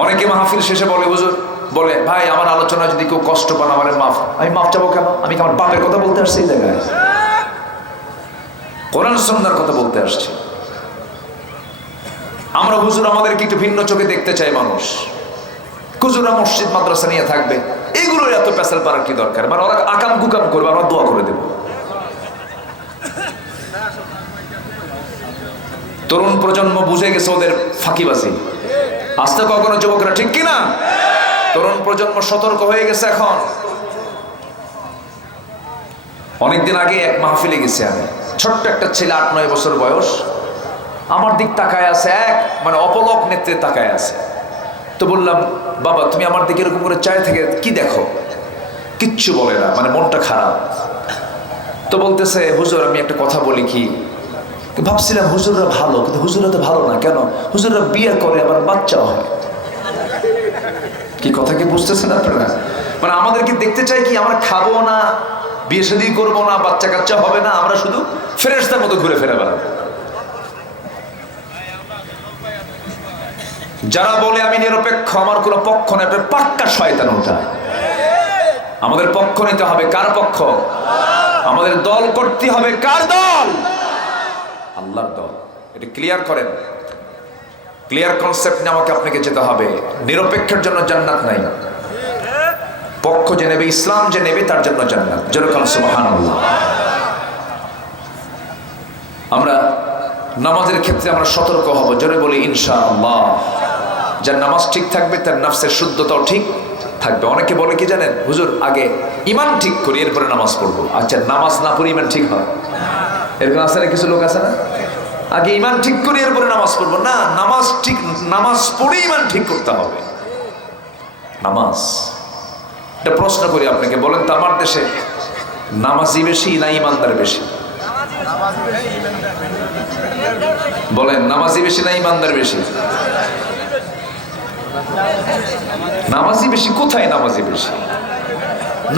অনেকে মাহফিল শেষে বলে, হুজুর বলে, ভাই আমার আলোচনা যদি কেউ কষ্ট পান আমার মাফ। আমি মাফ চাবো কেন? আমি কি আমার বাপের কথা বলতে আসছি? এই জায়গায় কোরআন সুন্নাহর কথা বলতে আসছি। আমরা হুজুর আমাদেরকে একটু ভিন্ন চোখে দেখতে চাই মানুষ। হুজুরা মসজিদ মাদ্রাসা নিয়ে থাকবে, এগুলো এত পেছাল পারার কি দরকার? মানে ওরা আকাম কুকাম করবে, আমরা দোয়া করে দেব। তরুণ প্রজন্ম বুঝে গেছে ওদের ফাঁকিবাজি। আস্তে কখনো যুবকরা, ঠিক কিনা? তরুণ প্রজন্ম সতর্ক হয়ে গেছে এখন। অনেকদিন আগে এক মাহফিলে গেছি আমি, ছোট্ট একটা ছেলে 8-9 বছর বয়স, আমার দিক তাকায় আছে, এক মানে অপলক নেত্রে তাকায় আছে। তো বললাম, বাবা তুমি আমার দিকে এরকম করে চাই থেকে কি দেখো? কিচ্ছু বলে না, মানে মনটা খারাপ। তো বলতেছে, হুজুর আমি একটা কথা বলি কি, ভাবছিলাম হুজুররা ভালো, কিন্তু হুজুররা তো ভালো না। কেন? হুজুররা বিয়ে করে আবার বাচ্চাও হয়। কি কথা কি বুঝতেছেন আপনারা? মানে আমাদেরকে দেখতে চাই কি, আমরা খাবো না, বিয়ে শাদী করবো না, বাচ্চা কাচ্চা হবে না, আমরা শুধু ফেরেশতার মতো ঘুরে ফেরে বেড়াবো। যারা বলে আমি নিরপেক্ষ, আমার কোনো পক্ষ নেই, পাক্কা শয়তান ওটা। আমাদের পক্ষ নিতে হবে। কার পক্ষ? আমাদের দল করতে হবে। কার দল? আল্লাহর দল। এটা ক্লিয়ার করেন, ক্লিয়ার কনসেপ্ট নিয়ে আমাকে আপনাকে যেতে হবে। নিরপেক্ষের জন্য জান্নাত নাই, পক্ষ যে নেবে, ইসলাম যে নেবে তার জন্য জান্নাত। যেরকম সুবহানাল্লাহ। আমরা নামাজের ক্ষেত্রে আমরা সতর্ক হব, জোরে বলি ইনশাআল্লাহ। যার নামাজ ঠিক থাকবে তার নফসের শুদ্ধতাও ঠিক থাকবে। অনেকে বলে কি জানেন, হুজুর আগে ঈমান ঠিক করি এরপরে নামাজ পড়বো। আচ্ছা, নামাজ না পড়ে ঈমান ঠিক হয়? এরকম আছে না? কিছু লোক আছে না, আগে ঈমান ঠিক করি এরপরে নামাজ পড়বো। না, নামাজ ঠিক, নামাজ পড়ে ঈমান ঠিক করতে হবে। নামাজ, এটা প্রশ্ন করি আপনাকে, বলেন তো আমার দেশে নামাজি বেশি না ঈমানদার বেশি? বলেন, নামাজি বেশি না ঈমানদার বেশি? নামাজি বেশি। কোথায় নামাজি বেশি?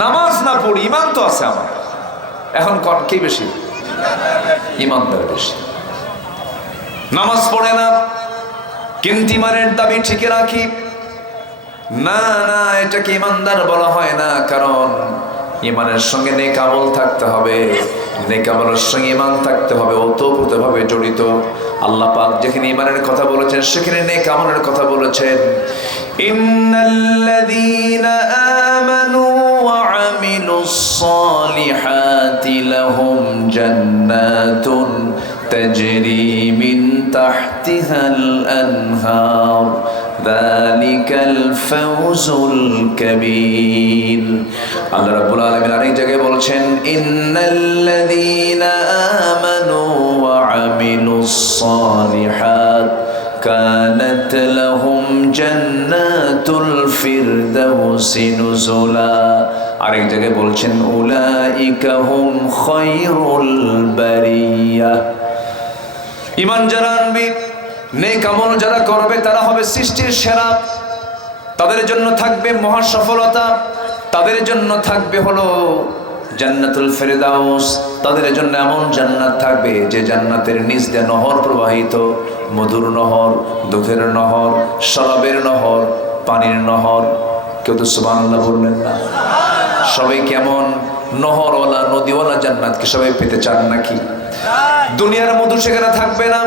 নামাজ না পড়ি ঈমান তো আছে আমার। এখন কোন কে বেশি? ঈমানদার বেশি। নামাজ পড়ে না কিন্তু ঈমানের দাবি ঠিকই রাখি, না না, এটাকে ঈমানদার বলা হয় না। কারণ ঈমানের সঙ্গে নেক আমল থাকতে হবে, নেক আমলের সঙ্গে ঈমান থাকতে হবে, ওতপ্রোতভাবে জড়িত। আল্লাহ পাক যেখানে ঈমানের কথা বলেছেন সেখানে নেক আমলের কথা বলেছেন। ইন্নাল্লাযীনা আমানু ওয়া আমিলুস সালিহাতি লাহুম জান্নাতুন তাজরি মিন তাহতিহাল আনহার যালিকাল ফাওজুল কাবীর। আল্লাহ রাব্বুল আলামিন আরেক জায়গায় বলেছেন, ইন্নাল্লাযীনা আমানু ওয়া আমিলুস সালিহাত كانت لهم جنات الفردوس نزلا আরেক জায়গায় বলছেন উলাইকা হুম খায়রুল বারিয়া ঈমান যারা আনবে নেক আমল যারা করবে তারা হবে সৃষ্টির সেরা তাদের জন্য থাকবে মহা সফলতা তাদের জন্য থাকবে হলো জান্নাতুল ফেরদাউস তাদের জন্য এমন জান্নাত থাকবে যে জান্নাতের নিচ দিয়ে নহর প্রবাহিত মধুর নহর দুধের নহর শরাবের নহর পানির নহর কেউ তো সুবহানাল্লাহ বললেন না সবাই কেমন নহরওয়ালা নদীওয়ালা জান্নাতকে সবাই পেতে চান নাকি দুনিয়ার মধু সেখানে থাকবে না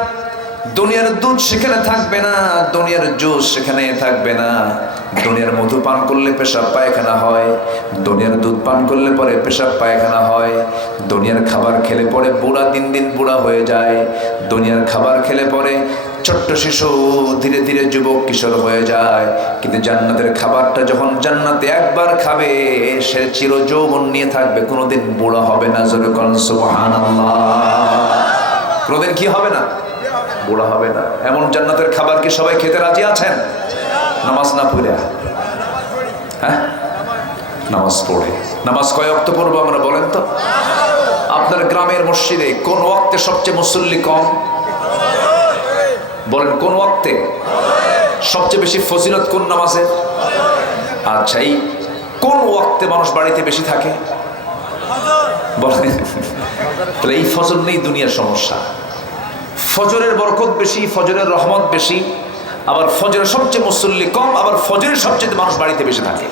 দুনিয়ার দুধ সেখানে থাকবে না দুনিয়ার জুস সেখানে থাকবে না দুনিয়ার মধু পান করলে পেশাব পায়খানা হয় দুনিয়ার দুধ পান করলে পরে পেশাব পায়খানা হয় দুনিয়ার খাবার খেলে পরে বুড়া দিন দিন বুড়া হয়ে যায় দুনিয়ার খাবার খেলে পরে ছোট্ট শিশু ধীরে ধীরে যুবক কিশোর হয়ে যায় কিন্তু জান্নাতের খাবারটা যখন জান্নাতে একবার খাবে সে চির যৌবন নিয়ে থাকবে কোনোদিন বুড়া হবে না জোরে কোন সুবহানাল্লাহ কোনোদিন কি হবে না বুড়া হবে না এমন জান্নাতের খাবার কি সবাই খেতে রাজি আছেন নামাজ না পড়ে হ্যাঁ নামাজ পড়ে নামাজ কয় ওয়াক্ত পড়বো আমরা বলেন তো আপনার গ্রামের মসজিদে কোন ওয়াক্তে সবচেয়ে মুসল্লি কম বলেন কোন ওয়াক্তে সবচেয়ে বেশি ফজিলত কোন নামাজে আচ্ছা এই কোন ওয়াক্তে মানুষ বাড়িতে বেশি থাকে বলেন তাহলে এই ফজর নেই দুনিয়ার সমস্যা ফজরের বরকত বেশি ফজরের রহমত বেশি আবার ফজরের সবচেয়ে মুসল্লি কম আবার ফজরের সবচেয়ে মানুষ বাড়িতে বেশি থাকে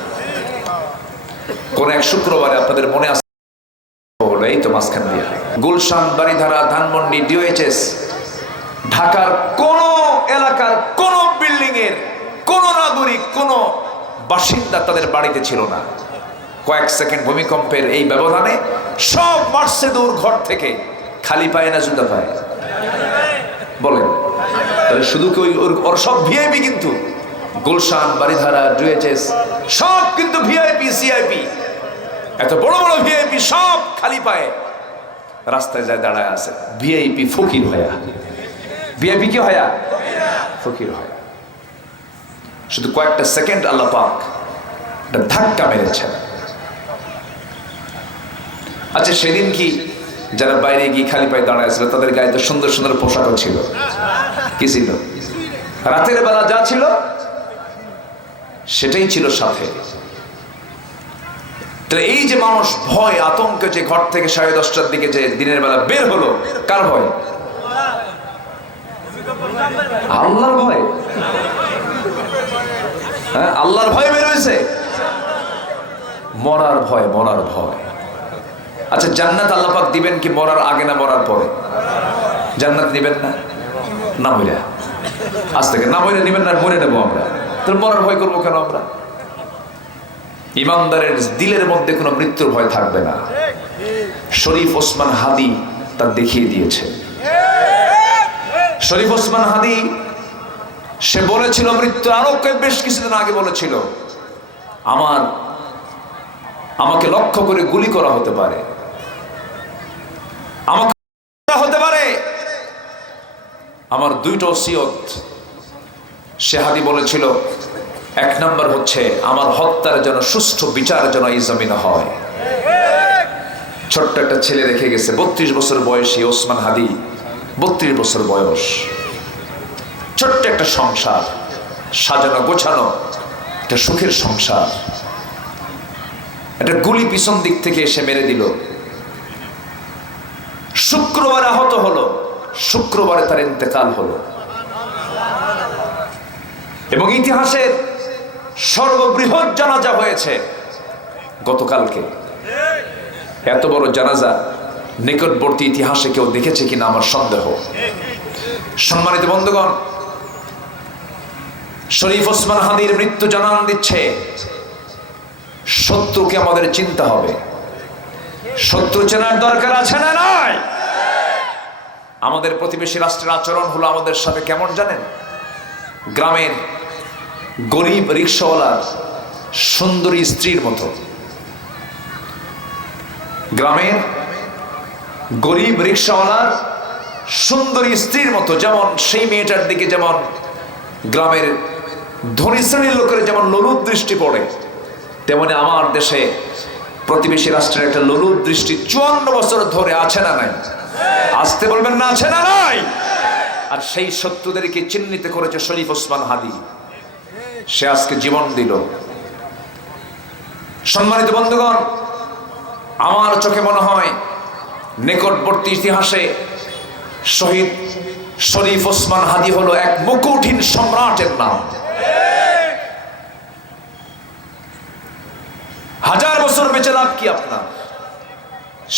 কোন এক শুক্রবারে আপনাদের মনে আছে এই তো মাঝখান দিয়ে গুলশান বাড়িধারা ধানমন্ডি ডিওএইচএস ঢাকার কোন এলাকার কোন বিল্ডিং এর কোন নাগরিক কোন বাসিন্দা তাদের বাড়িতে ছিল না কয়েক সেকেন্ড ভূমিকম্পের এই ব্যবধানে সব মারছে দূর ঘর থেকে খালি পায় না জুতা পায় বলেন তাহলে শুধু কি ওর সব ভিআইপি কিন্তু গুলশান বাড়িধারা ডিওএইচএস সব কিন্তু ভিআইপি সিআইপি এত বড় বড় ভিআইপি সব খালি পায়ে রাস্তায় যায় দাঁড়ায় আছে ভিআইপি ফকির হয়া ভিআইপি কি হয়া ফকির হয়া শুধু কয়েকটা সেকেন্ড আল্লাহ পাক একটা ধাক্কা মেরেছেন আচ্ছা সেদিন কি যারা বাইরে গিয়ে খালি পায়ে দাঁড়ায় ছিল তাদের গায়ে তো সুন্দর সুন্দর পোশাকও ছিল কি ছিল রাতের বেলা যা ছিল সেটাই ছিল সাথে তো এই যে মানুষ ভয় আতঙ্কে যে ঘর থেকে 10:30টার দিকে যে দিনের বেলা বের হলো কার ভয় আল্লাহর ভয় হ্যাঁ আল্লাহর ভয় বের হয়েছে মরার ভয় মরার ভয় আচ্ছা জান্নাত আল্লাহ পাক দিবেন কি মরার আগে না মরার পরে জান্নাত নেবেন না না মরে আজ থেকে না মরে নেবেন না মরে নেবো আমরা তাহলে মরার ভয় করবো কেন আমরা ইমানদারের দিলের মধ্যে কোনো মৃত্যুর ভয় থাকবে না শরীফ ওসমান হাদি তা দেখিয়ে দিয়েছে শরীফ ওসমান হাদি সে বলেছিল মৃত্যু আরো বেশ কিছুদিন আগে বলেছিল আমাকে লক্ষ্য করে গুলি করা হতে পারে আমাকে হতে পারে আমার দুইটা ওসিয়ত সে হাদি বলেছিল এক নাম্বার হচ্ছে আমার হত্যার যেন সুষ্ঠু বিচার যেন এই জমিনে হয় ছোট্ট একটা ছেলে রেখে গেছে 32 বছর বয়সী ওসমান হাদি 32 বছর বয়স ছোট্ট একটা সংসার সাজানো গোছানো একটা সুখের সংসার একটা গুলি পিছন দিক থেকে এসে মেরে দিল শুক্রবারে আহত হলো শুক্রবারে তার ইন্তেকাল হলো এবং ইতিহাসের সর্ববৃহৎ জানাজা হয়েছে গতকালকে এত বড় জানাজা নিকটবর্তী ইতিহাসে কেউ দেখেছে কিনা আমার সন্দেহ সম্মানিত বন্ধুগণ শরীফ ওসমান হাদির মৃত্যু জানান দিচ্ছে শত্রুকে আমাদের চিনতে হবে শত্রু চেনার দরকার আছে না নাই আমাদের প্রতিবেশী রাষ্ট্রের আচরণ হলো আমাদের সাথে কেমন জানেন গ্রামের গরিব রিকশাওয়ালার সুন্দরী স্ত্রীর মতো গ্রামের গরিব রিকশাওয়ালার সুন্দরী স্ত্রীর মতো যেমন সেই মেয়েটার দিকে যেমন গ্রামের ধনী শ্রেণীর লোকের যেমন লোলুপ দৃষ্টি পড়ে, তেমনি আমার দেশে প্রতিবেশী রাষ্ট্রের একটা লোলুপ দৃষ্টি 54 বছর ধরে আছে না নাই? আসতে বলবেন না, আছে না নাই? আর সেই শত্রুদেরকে চিহ্নিত করেছে শরীফ ওসমান হাদি। সে আজকে জীবন দিল। সম্মানিত বন্ধুগণ, আমার চোখে মনে হয় নিকটবর্তী ইতিহাসে শহীদ শরীফ ওসমান হাদি হলো এক মুকুটহীন সম্রাটের নাম। 1000 বছর বেঁচে লাভ কি আপনার?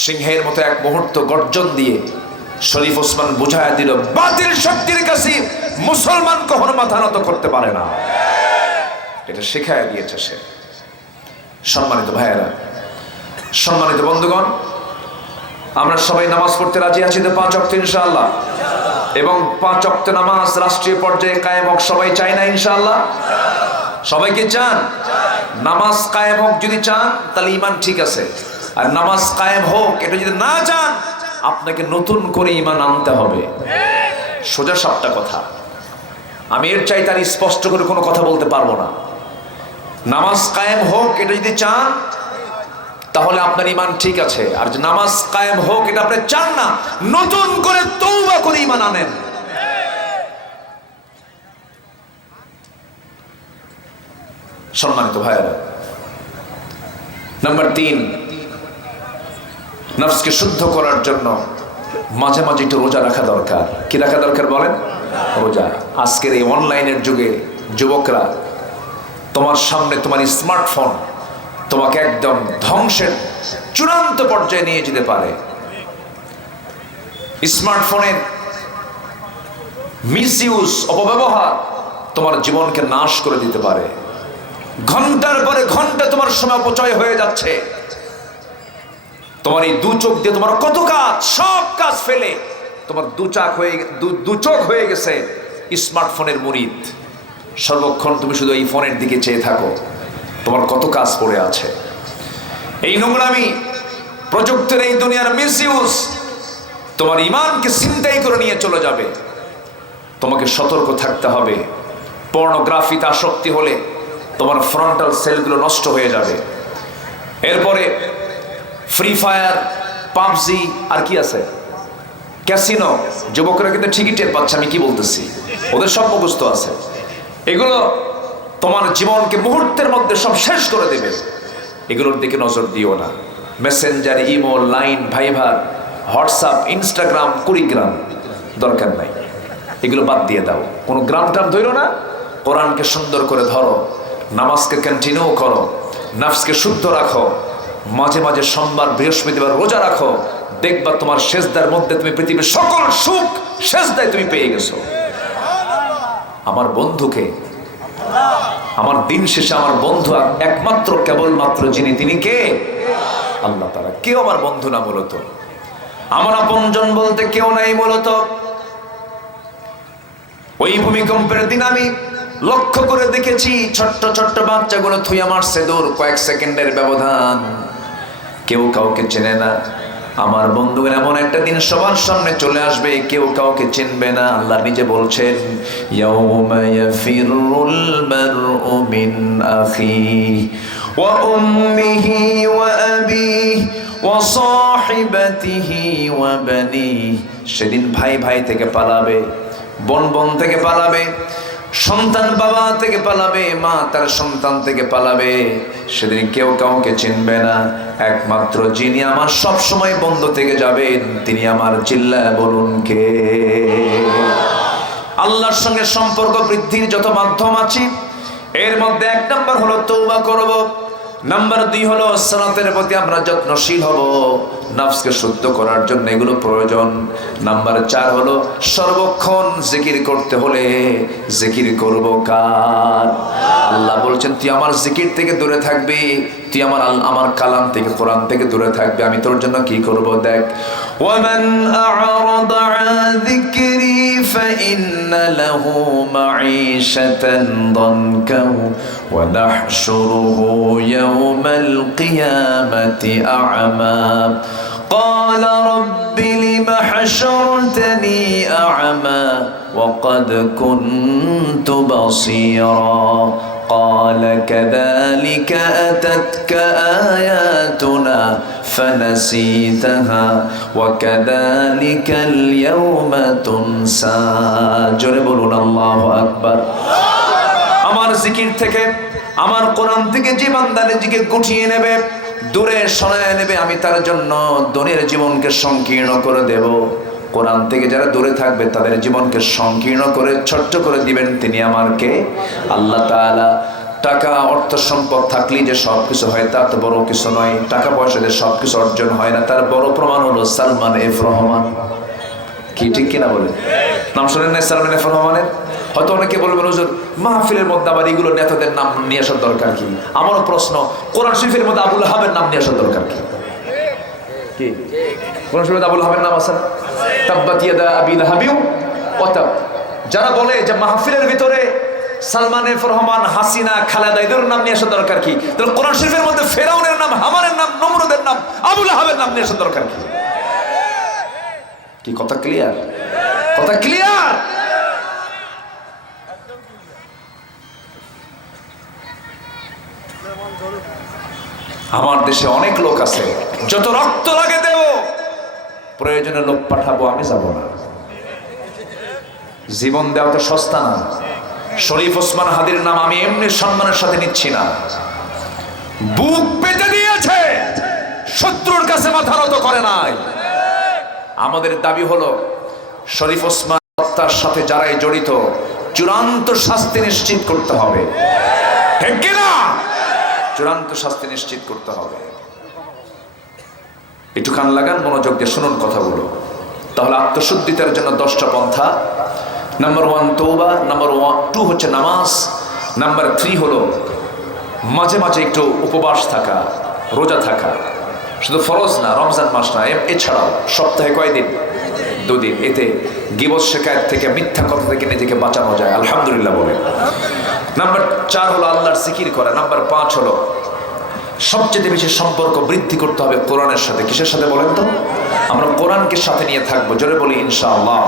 সিংহের মতো এক মুহূর্ত গর্জন দিয়ে শরীফ ওসমান বুঝায় দিল, বাতিল শক্তির কাছে মুসলমান কখনো মাথা নত করতে পারে না। এটা শেখায় দিয়েছে সে। সম্মানিত ভাইয়েরা, সম্মানিত বন্ধুগণ, আমরা সবাই নামাজ পড়তে রাজি আছি তো 5 ওয়াক্ত ইনশাআল্লাহ, এবং 5 ওয়াক্ত নামাজ রাষ্ট্রীয় পর্যায়ে কায়েম হোক সবাই চাই না ইনশাআল্লাহ? সবাই কি চান নামাজ কায়েম হোক? যদি চান তাহলে ঈমান ঠিক আছে, আর নামাজ কায়েম হোক এটা যদি না চান আপনাকে নতুন করে ঈমান আনতে হবে। সোজা সাপটা কথা, আমি এর চাইতে আর স্পষ্ট করে কোনো কথা বলতে পারবো না। নামাজ কায়েম হোক এটা যদি চান তাহলে আপনার ঈমান ঠিক আছে, আর যে নামাজ কায়েম হোক এটা আপনি চান না, নতুন করে তওবা করে ঈমান আনেন। সম্মানিত ভাইয়েরা, নাম্বার 3, নফসকে শুদ্ধ করার জন্য মাঝে মাঝে একটু রোজা রাখা দরকার। কি রাখা দরকার বলেন? রোজা। আজকের এই অনলাইনের যুগে যুবকরা, তোমার সামনে তোমার স্মার্টফোন তোমাকে একদম ধ্বংসের চূড়ান্ত পর্যায়ে নিয়ে যেতে পারে। স্মার্টফোনের মিসইউজ, অপব্যবহার তোমার জীবনকে নাশ করে দিতে পারে। ঘন্টার পরে ঘন্টা তোমার সময় অপচয় হয়ে যাচ্ছে। তোমার এই 2 চোখ দিয়ে তোমার কত কাজ, সব কাজ ফেলে তোমার 2 চোখ হয়ে গেছে স্মার্টফোনের মুরিদ। সর্বক্ষণ তুমি শুধু এই ফোনের দিকে চেয়ে থাকো, তোমার কত কাজ পড়ে আছে। এই নোংরামি, প্রযুক্তির এই দুনিয়ার মিসইউজ তোমার ঈমানকে ছিনতাই করে নিয়ে চলে যাবে। তোমাকে সতর্ক থাকতে হবে। পর্নোগ্রাফিতে আসক্তি হলে তোমার ফ্রন্টাল সেলগুলো নষ্ট হয়ে যাবে। এরপরে ফ্রি ফায়ার, পাবজি, আর কি আছে, ক্যাসিনো। যুবকরা কিন্তু ঠিকই টের পাচ্ছে আমি কি বলতেছি, ওদের সব মুখস্থ আছে। এগুলো তোমার জীবনকে মুহূর্তের মধ্যে সব শেষ করে দেবে। এগুলোর দিকে নজর দিও না। Messenger, imo, Line, Viber, WhatsApp, Instagram, Kurigram দরকার নাই, এগুলো বাদ দিয়ে দাও। কোনো গ্রাম টাম ধরো না, কোরআনকে সুন্দর করে ধরো, নামাজকে কন্টিনিউ করো, নফসকে শুদ্ধ রাখো, মাঝে মাঝে সোমবার, বৃহস্পতিবার রোজা রাখো। দেখবা তোমার সেজদার মধ্যে তুমি পৃথিবীর সকল সুখ সেজদায় তুমি পেয়ে গেছো। আমার বন্ধুকে, আমার দিন শেষে আমার বন্ধু একমাত্র কেবলমাত্র যিনি, তিনি কে? আল্লাহ তাআলা। কেউ আমার বন্ধু না, মূলত আমার আপনজন বলতে কেউ নাই। মূলত ওই ভূমিকম্পের দিন আমি লক্ষ্য করে দেখেছি ছোট্ট ছোট্ট বাচ্চাগুলো থুইয়া মারছে দৌড়, কয়েক সেকেন্ডের ব্যবধান। কেউ কাউকে চেনে না। আমার বন্ধুরা এমন একটা দিন সবার সামনে চলে আসবে, কেউ কাউকে চিনবে না। আল্লাহ নিজে বলছেন, ইয়াউমা ইয়াফিরুল মারউ মিন আখিহি ওয়া উম্মিহি ওয়া আবিহি ওয়া সাহিবাতিহি ওয়া বানিহি। সেদিন ভাই ভাই থেকে পালাবে, বোন বোন থেকে পালাবে, সন্তান বাবা থেকে পালাবে, মা তার সন্তান থেকে পালাবে। সেদিন কেউ কাউকে চিনবে না। একমাত্র যিনি আমার সব সময় বন্ধু থেকে যাবেন তিনি আমার, চিল্লায় বলুন কে? আল্লাহর সঙ্গে সম্পর্ক বৃদ্ধির যত মাধ্যম আছে এর মধ্যে 1 নম্বর হলো তওবা করব। নাম্বার 2 হলো সালাতের প্রতি আমরা যত্নশীল হব, নফসকে শুদ্ধ করার জন্য এগুলো প্রয়োজন। নাম্বার 4 হলো সর্বক্ষণ জিকির করতে হলে জিকির করব কার? আল্লাহ বলছেন, তুই আমার জিকির থেকে দূরে থাকবি, তুই আমার কালাম থেকে, কোরআন থেকে দূরে থাকবি, আমি তোর জন্য কি করব দেখ। ওয়ামান আ'রাদা আন যিকরি ফাইন্না লাহু মাঈশাতান দানকা ওয়া নাহশুরুহু ইয়াওমাল কিয়ামাতি আ'মা قال رب لم حشرتني أعمى وقد كنت بصيرا قال كذلك أتتك آياتنا فنسيتها وكذلك اليوم تنسى জোরে বলুন আল্লাহু আকবার। আমার জিকির থেকে আমার কোরআন থেকে যে বান্দা নিজেকে গুটিয়ে নেবে, দূরে সরায় নেবে, আমি তার জন্য দুনিয়ার জীবনকে সংকীর্ণ করে দেব। কোরআন থেকে যারা দূরে থাকবে তাদের জীবনকে সংকীর্ণ করে ছোট্ট করে দিবেন তিনি আমার কে? আল্লাহ তাআলা। টাকা অর্থ সম্পদ থাকলেই যে সব কিছু হয় তা তো বড় কিছু নয়। টাকা পয়সা দিয়ে সব কিছু অর্জন হয় না, তার বড় প্রমাণ হলো সালমান এফ রহমান। কি ঠিক কিনা বলে? নাম শোনেন না সালমান এফ রহমানের? হয়তো অনেকে বলবেন হুজুর মাহফিলের মধ্যে আবার এগুলো নেতাদের নাম নিয়ে আসার দরকার কি? আমারও প্রশ্ন, কোরআন শরীফের মধ্যে আবুল আহাবের নাম নিয়ে আসার দরকার কি? কি কোরআন শরীফের মধ্যে আবুল আহাবের নাম আছে না? তাব্বাত ইয়াদা আবি লাহাবিউ ওয়া তাব। যারা বলে যে মাহফিলের ভিতরে সালমান এফ রহমান, হাসিনা, খালেদা এদের নাম নিয়ে আসার দরকার কি? তাহলে কোরআন শরীফের মধ্যে ফেরাউনের নাম, হামানের নাম, নমরুদের নাম, আবুল আহাবের নাম নিয়ে আসার দরকার কি? কি কথা ক্লিয়ার? কথা ক্লিয়ার? আমার দেশে অনেক লোক আছে, যত রক্ত লাগে দেব, প্রয়োজনে লোক পাঠাবো, আমি যাব না। জীবন দেওয়া তো সস্তা না। শরীফ ওসমান হাদির নাম আমি এমনি সম্মানের সাথে নিচ্ছি না। বুক পেতে দিয়েছে, শত্রুর কাছে মাথা নত করে নাই। আমাদের দাবি হলো শরীফ ওসমান হত্যার সাথে যারাই জড়িত চূড়ান্ত শাস্তি নিশ্চিত করতে হবে। ঠিক কিনা? চূড়ান্ত শাস্তি নিশ্চিত করতে হবে। একটু কান লাগান, মনোযোগ দিয়ে শুনুন কথাগুলো, তাহলে আত্মশুদ্ধিতার জন্য 10টা পন্থা। নাম্বার 1 তওবা, নাম্বার 2 হচ্ছে নামাজ, নাম্বার 3 হলো মাঝে মাঝে একটু উপবাস থাকা, রোজা থাকা। শুধু ফরজ না, রমজান মাস না, এছাড়াও সপ্তাহে কয়দিন? 2 দিন। এতে গীবত শিকায়ত থেকে, মিথ্যা কথা থেকে নিজেকে বাঁচানো যায়, আলহামদুলিল্লাহ বলে। নাম্বার 4 হলো আল্লাহর জিকির করা। নাম্বার 5 হলো সবচেয়ে বেশি সম্পর্ক বৃদ্ধি করতে হবে কোরআনের সাথে। কিসের সাথে বলেন তো? আমরা কোরআনকে সাথে নিয়ে থাকবো, জোরে বলি ইনশাআল্লাহ।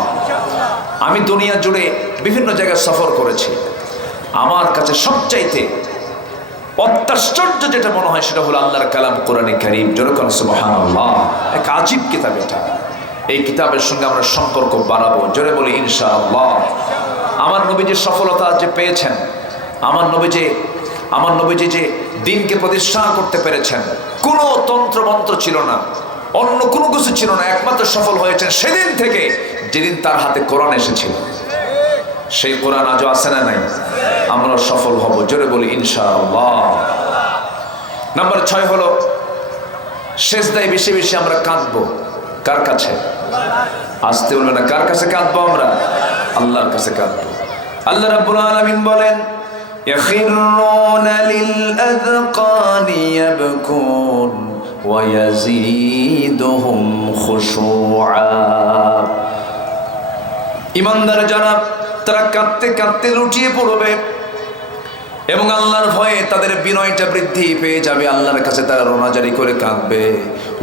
আমি দুনিয়া জুড়ে বিভিন্ন জায়গায় সফর করেছি, আমার কাছে সবচাইতে অত্যাশ্চর্য যেটা মনে হয় সেটা হলো আল্লাহর কালাম কোরআনে কারীম। জোরে বলেন সুবহানাল্লাহ। এক আজীব কিতাব এটা। এই কিতাবের সঙ্গে আমরা সম্পর্ক বাড়াবো, জোরে বলি ইনশাআল্লাহ। আমার নবীজি সফলতা যে পেয়েছেন, আমার নবীজি যে দিনকে প্রতিষ্ঠা করতে পেরেছেন, কোনো তন্ত্র মন্ত্র ছিল না, অন্য কোনো কিছু ছিল না, একমাত্র সফল হয়েছেন সেদিন থেকে যেদিন তার হাতে কোরআন এসেছিল। সেই কোরআন আজও আছে না নাই? আমরা সফল হব, জোরে বলি ইনশাআল্লাহ। নাম্বার 6 হলো সেজদায় বেশি বেশি আমরা কাঁদবো। কার কাছে? আসতে বলবে না, কার কাছে কাঁদবো আমরা? আল্লাহর কাছে কাঁদবো। আল্লাহ রাব্বুল আলামিন বলেন يخرون للأذقان يبكون ويزيدهم خشوعا। ইমানদার যারা, তারা কাঁদতে কাঁদতে লুটিয়ে পড়বে এবং আল্লাহর ভয়ে তাদের বিনয়টা বৃদ্ধি পেয়ে যাবে। আল্লাহর কাছে তারা রোনাজারি করে কাঁদবে।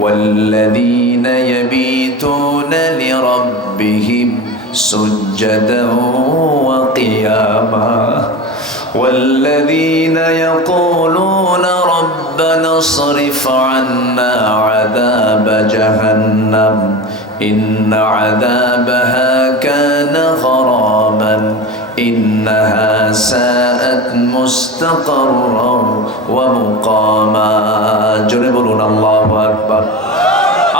ওয়াল্লাযীনা ইয়াবীতুনা লিরাব্বিহিম সুজদান ওয়া কিয়ামা والذين يقولون ربنا اصرف عنا عذاب جهنم إن عذابها كان غراما إنها ساءت مستقرا ومقاما জোরে বলুন আল্লাহু আকবার।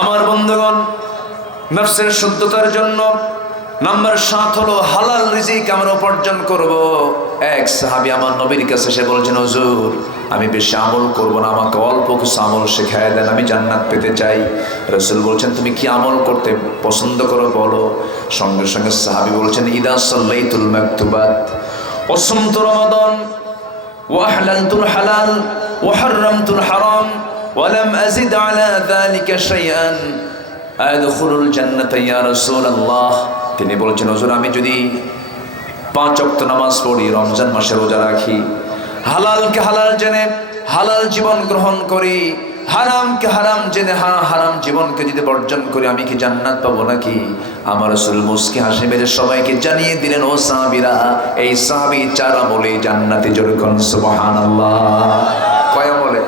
আমার বন্ধুগণ, নফসের শুদ্ধতার জন্য নাম্বার 7 হলো হালাল রিজিক আমরা উপার্জন করব। এক সাহাবী আমার নবীর কাছে এসে বলছেন, হুজুর আমি বেশি আমল করব না, আমাকে অল্প কিছু আমল শেখায় দেন, আমি জান্নাত পেতে চাই। রাসূল বলছেন তুমি কি আমল করতে পছন্দ করো বলো। সঙ্গে সঙ্গে সাহাবী বলছেন ইদা সাল্লাইতুল মাকতুবাত ওয়া সুমতু রমাদান ওয়া আহলালতুল হালাল ওয়া হারামতুল হারাম ওয়া লাম আযিদ আলা যালিকা শাইআন আদখুলুল জান্নাতা ইয়া রাসূলুল্লাহ। তিনি বলছেন হুজুর আমি যদি 5 ওয়াক্ত নামাজ পড়ি, রমজান মাসে রোজা রাখি, হালালকে হালাল জেনে হালাল জীবন গ্রহণ করি, হারামকে হারাম জেনে হারাম জীবনকে যদি বর্জন করি আমি কি জান্নাত পাবো নাকি? আমার রাসূল মুস্কি হাসি মেরে সবাইকে জানিয়ে দিলেন, ও সাহাবীরা, এই সাহাবী 4 আমলে জান্নাতে, জোরে কোন সুবহানাল্লাহ। কয় আমলে?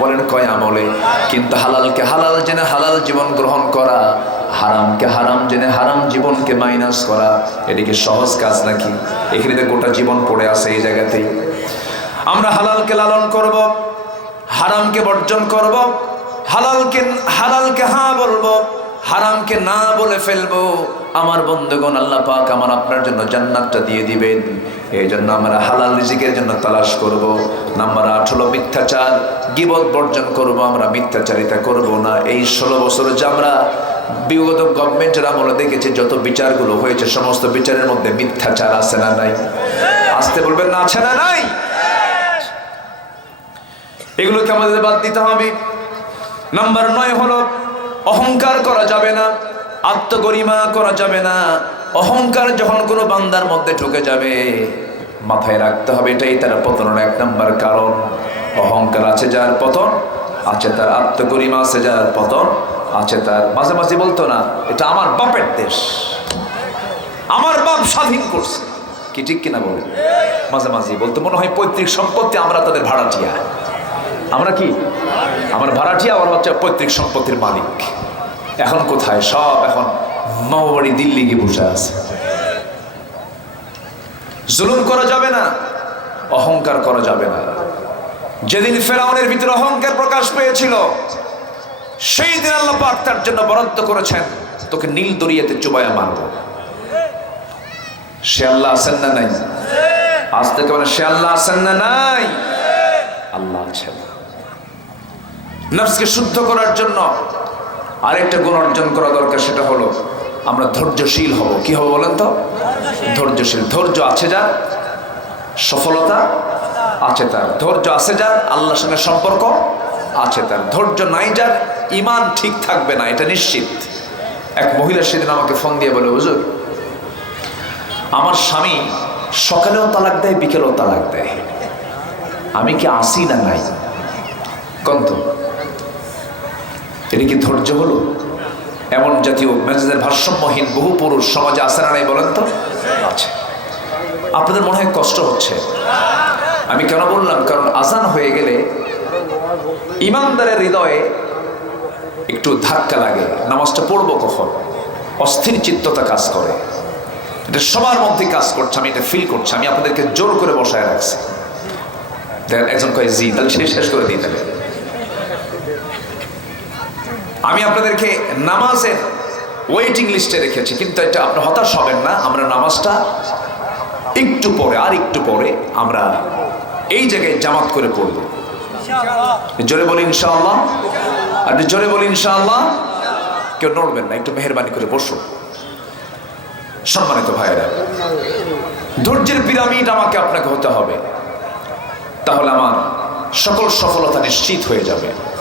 বলেন কয় আমলে? কিন্তু হালালকে হালাল জেনে হালাল জীবন গ্রহণ করা, হারামকে হারাম জেনে হারাম জীবনকে মাইনাস করা, এটা কি সহজ কাজ নাকি? এখানে তো গোটা জীবন পড়ে আছে এই জায়গাতেই। আমরা হালালকে লালন করব, হারামকে বর্জন করব, হালালকে হ্যাঁ বলবো, হারামকে না বলে ফেলবো। আমার বন্ধুগণ, আল্লাহ পাক আমার আপনার জন্য জান্নাতটা দিয়ে দিবেন। এই জন্য আমরা হালাল রিজিকের জন্য তালাশ করব। নাম্বার 8 হলো মিথ্যাচার, গীবত বর্জন করব, আমরা মিথ্যাচারিতা করব না। এই 16 বছর যে আমরা বিগত গভর্নমেন্টের আমলে দেখেছি যত বিচারগুলো হয়েছে, সমস্ত বিচারের মধ্যে মিথ্যাচার আছে না নাই? আসতে বলবেন না, আছে না নাই? এগুলোকে আমাদের বাদ দিতে হবে। নাম্বার 9 হলো অহংকার করা যাবে না, আত্মগরিমা করা যাবে না। অহংকার যখন কোনো বান্দার মধ্যে ঢুকে যাবে, মাথায় রাখতে হবে এটাই তার পতনের 1 নাম্বার কারণ। অহংকার আছে যার পতন আছে তার, আত্মগরিমা আছে যার পতন আছে তার। মাঝে মাঝে বলতো না, এটা আমার বাপের দেশ, আমার বাপ স্বাধীন করছে, কি ঠিক কিনা বলে? মাঝে মাঝে বলতো, মনে হয় পৈতৃক সম্পত্তি, আমরা তাদের ভাড়াটিয়া। আমরা কি? আমার ভাড়াটিয়া, আমার হচ্ছে পৈতৃক সম্পত্তির মালিক। এখন কোথায় সব? এখন মামাবাড়ি দিল্লি গিয়ে বসে আছে। জুলুম করা যাবে না, অহংকার করা যাবে না। যেদিন ফেরাউনের ভিতরে অহংকার প্রকাশ পেয়েছিল, সেই দিন আল্লাহ পাক তার জন্য বরাদ্দ করেছেন, তোকে নীল দরিয়াতে চুবাইয়া মারব। সে আল্লাহ আছেন না নাই? আজ থেকে বলে, সে আল্লাহ আছেন না নাই? আল্লাহ আছেন। নফসকে শুদ্ধ করার জন্য আরেকটা গুণ অর্জন করা দরকার, সেটা হলো আমরা ধৈর্যশীল হব। কি হবো বলেন তো? ধৈর্যশীল। ধৈর্য আছে যার, সফলতা আছে তার। ধৈর্য আছে যার, আল্লাহর সঙ্গে সম্পর্ক আছে তার। ধৈর্য নাই যার, ঈমান ঠিক থাকবে না, এটা নিশ্চিত। এক মহিলা সেদিন আমাকে ফোন দিয়ে বলে, হুজুর, আমার স্বামী সকালেও তালাক দেয়, বিকেলেও তালাক দেয়, আমি কি আসি না নাই? কন্ত এটা কি ধৈর্য হলো? এমন জাতীয় মেজাজের ভারসাম্যহীন বহু পুরুষ সমাজে আছে না নাই বলেন তো? আছে। আপনাদের মনে হয় কষ্ট হচ্ছে। আমি কেন বললাম? কারণ আজান হয়ে গেলে ইমানদারের হৃদয়ে একটু ধাক্কা লাগে, নামাজটা পড়বো কখন, অস্থির চিত্ততা কাজ করে। এটা সবার মধ্যে কাজ করছে, আমি এটা ফিল করছি। আমি আপনাদেরকে জোর করে বসায় রাখছি। দেখেন একজন কয় জি, তাহলে সে শেষ করে দিই। তাহলে আমি আপনাদেরকে নামাজের ওয়েটিং লিস্টে রেখেছি, কিন্তু এটা আপনি হতাশ হবেন না। আমরা নামাজটা একটু পরে, আর একটু পরে আমরা এই জায়গায় জামাত করে পড়ব। জোরে বলি ইনশাআল্লাহ। আর জোরে বলি ইনশাআল্লাহ। কেউ নড়বেন না, একটু মেহেরবানি করে বসুন। সম্মানিত ভাইয়েরা, ধৈর্যের পিরামিড আমাকে আপনাকে হতে হবে, তাহলে আমার সকল সফলতা নিশ্চিত হয়ে যাবে।